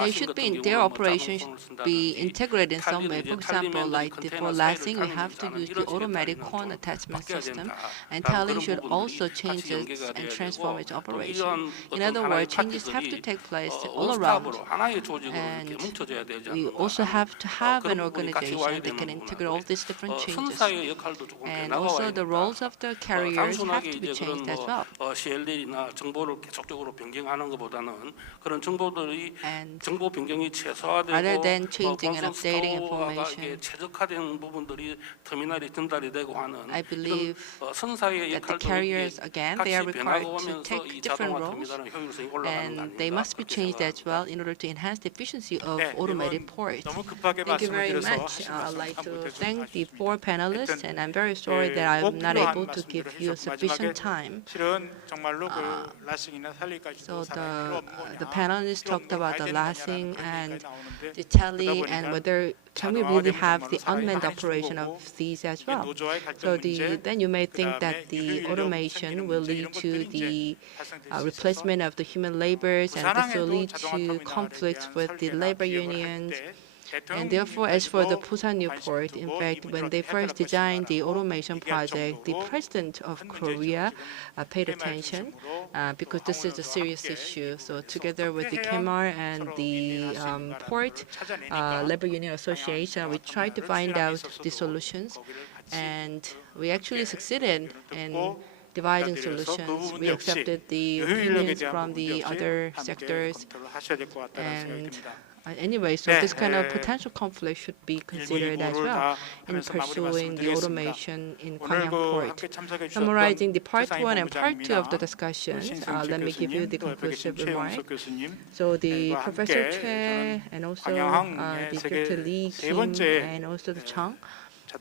they should be in their operation should be integrated in some way. For example, like for lashing, we have to use the automatic corn attachment system, and tallying should also change its and transform its operation. In other words, changes have to take place all around. 하나의 조직으로 And 이렇게 뭉쳐져야 되지 We 않는가. also have to have an 그런 부분이 같이 와야 organization that can 되는 integrate all these different changes. 선사의 역할도 조금 And 나가와야 also the 된다. roles of the carriers have 단순하게 to be 이제 그런 changed as well. CLD나 정보를 계속적으로 변경하는 것보다는 그런 정보들이 And 정보 변경이 최소화되고 rather than changing and 건설 updating 스토어가 information, 이게 최적화된 부분들이 터미널에 전달이 되고 하는 I believe 이런 선사의 that the 역할도 carriers, again, they are 같이 required 변하고 to 오면서 take 이 different 자동화 roles, 터미널은 효율성이 올라가는 거 and they 아닌가 must be 그렇게 changed as 생각합니다. well in order to enhance the efficiency of 네, automated 이번 ports. 너무 급하게 Thank you 말씀을 very 드려서 much. 하신 I'd 말씀 like to 한번 thank the 해주셨습니다. four panelists, and I'm very sorry that I'm not able to give you a sufficient time. 실은 정말로 그 라싱이나 살리까지도 So 사람이 필요 없는 거냐, the panelists 필요 talked 없는 걸 about 봐야 the 되는 lashing 거냐라는 그런 and 얘기가 나오는데 the tally 그러다 and 보니까 whether can we really have the unmanned operation of these as 이게 well. 노조와의 So 갈등 문제, then you may think 그다음에 that the 유효인력 automation 생기는 will 문제, lead 이런 to 것들이 the 이제 발생될 수 있어서 replacement of the human labors, and this will 부산항에도 lead 자동화 to 터미널에 conflicts 대한 with the 설계나 labor 기획을 할 unions. 때 And therefore, as for the 대통령님께서도 Busan New 관심을 Port, in 두고 fact, 이 when 문제를 they 어떻게 first 해결할 designed the 것인가라고 automation 얘기할 project, the 정도로 president of 큰 문제죠. Korea 지금 paid KMR attention 중심으로 because this is a 황운하고 serious 함께 issue. 이 So 부분에서 together with the 어떻게 해야 KMR and 서로 the 윈윈할 수 있는가라는 port 걸 찾아내니까 labor union association, we tried to find out the solutions, and we actually succeeded in devising solutions. We accepted the opinions from the other sectors. And anyway, so this kind of potential conflict should be considered as well in pursuing the automation in Gwangyang Port. Summarizing the part 1 and part 2 of the discussions, let me give you the conclusive remark. So the Professor Choi and also the Dr. Lee Kim and also the Chung.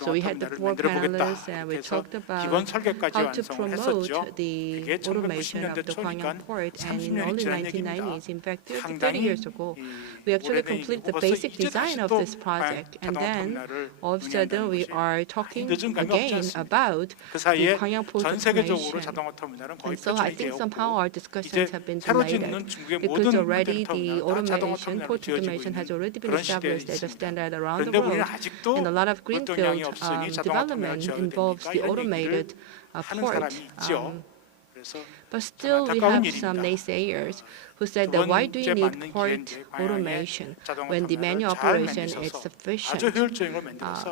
So we had the four panelists and we talked about how to promote the automation of the Gwangyang port, and in early 1990s, in fact 30 years ago, we actually completed the basic design of this project, and then all of a sudden we are talking again about the Gwangyang port automation. And so I think somehow our discussions have been delayed because already the automation, port automation has already been established as a standard around the world, and a lot of greenfield development involves the automated port. But still, we have some naysayers who said that why do you need port automation when the manual operation is sufficient?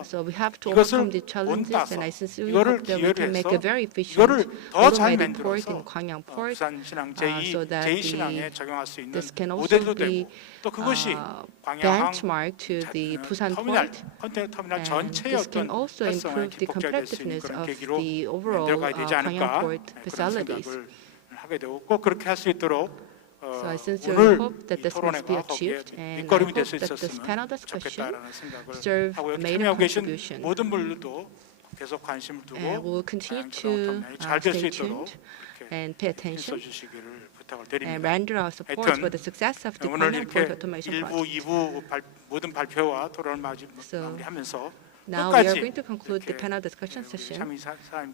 So we have to overcome the challenges, and I sincerely hope that we can make a very efficient automated port in Gwangyang Port, so that this can also be benchmarked to the Busan Port, and this can also improve the competitiveness of the overall Gwangyang Port facilities. So I sincerely hope that this must be achieved, and I hope that this panel discussion serve a major contribution. And we'll continue to stay tuned and pay attention and render our support for the success of the Gwangyang Port automation project. So now we are going to conclude the panel discussion session,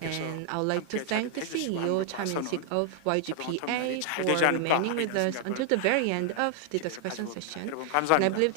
and I would like to thank the CEO, Cha Min-sik of YGPA, for remaining with us until the very end of the discussion session. And I believe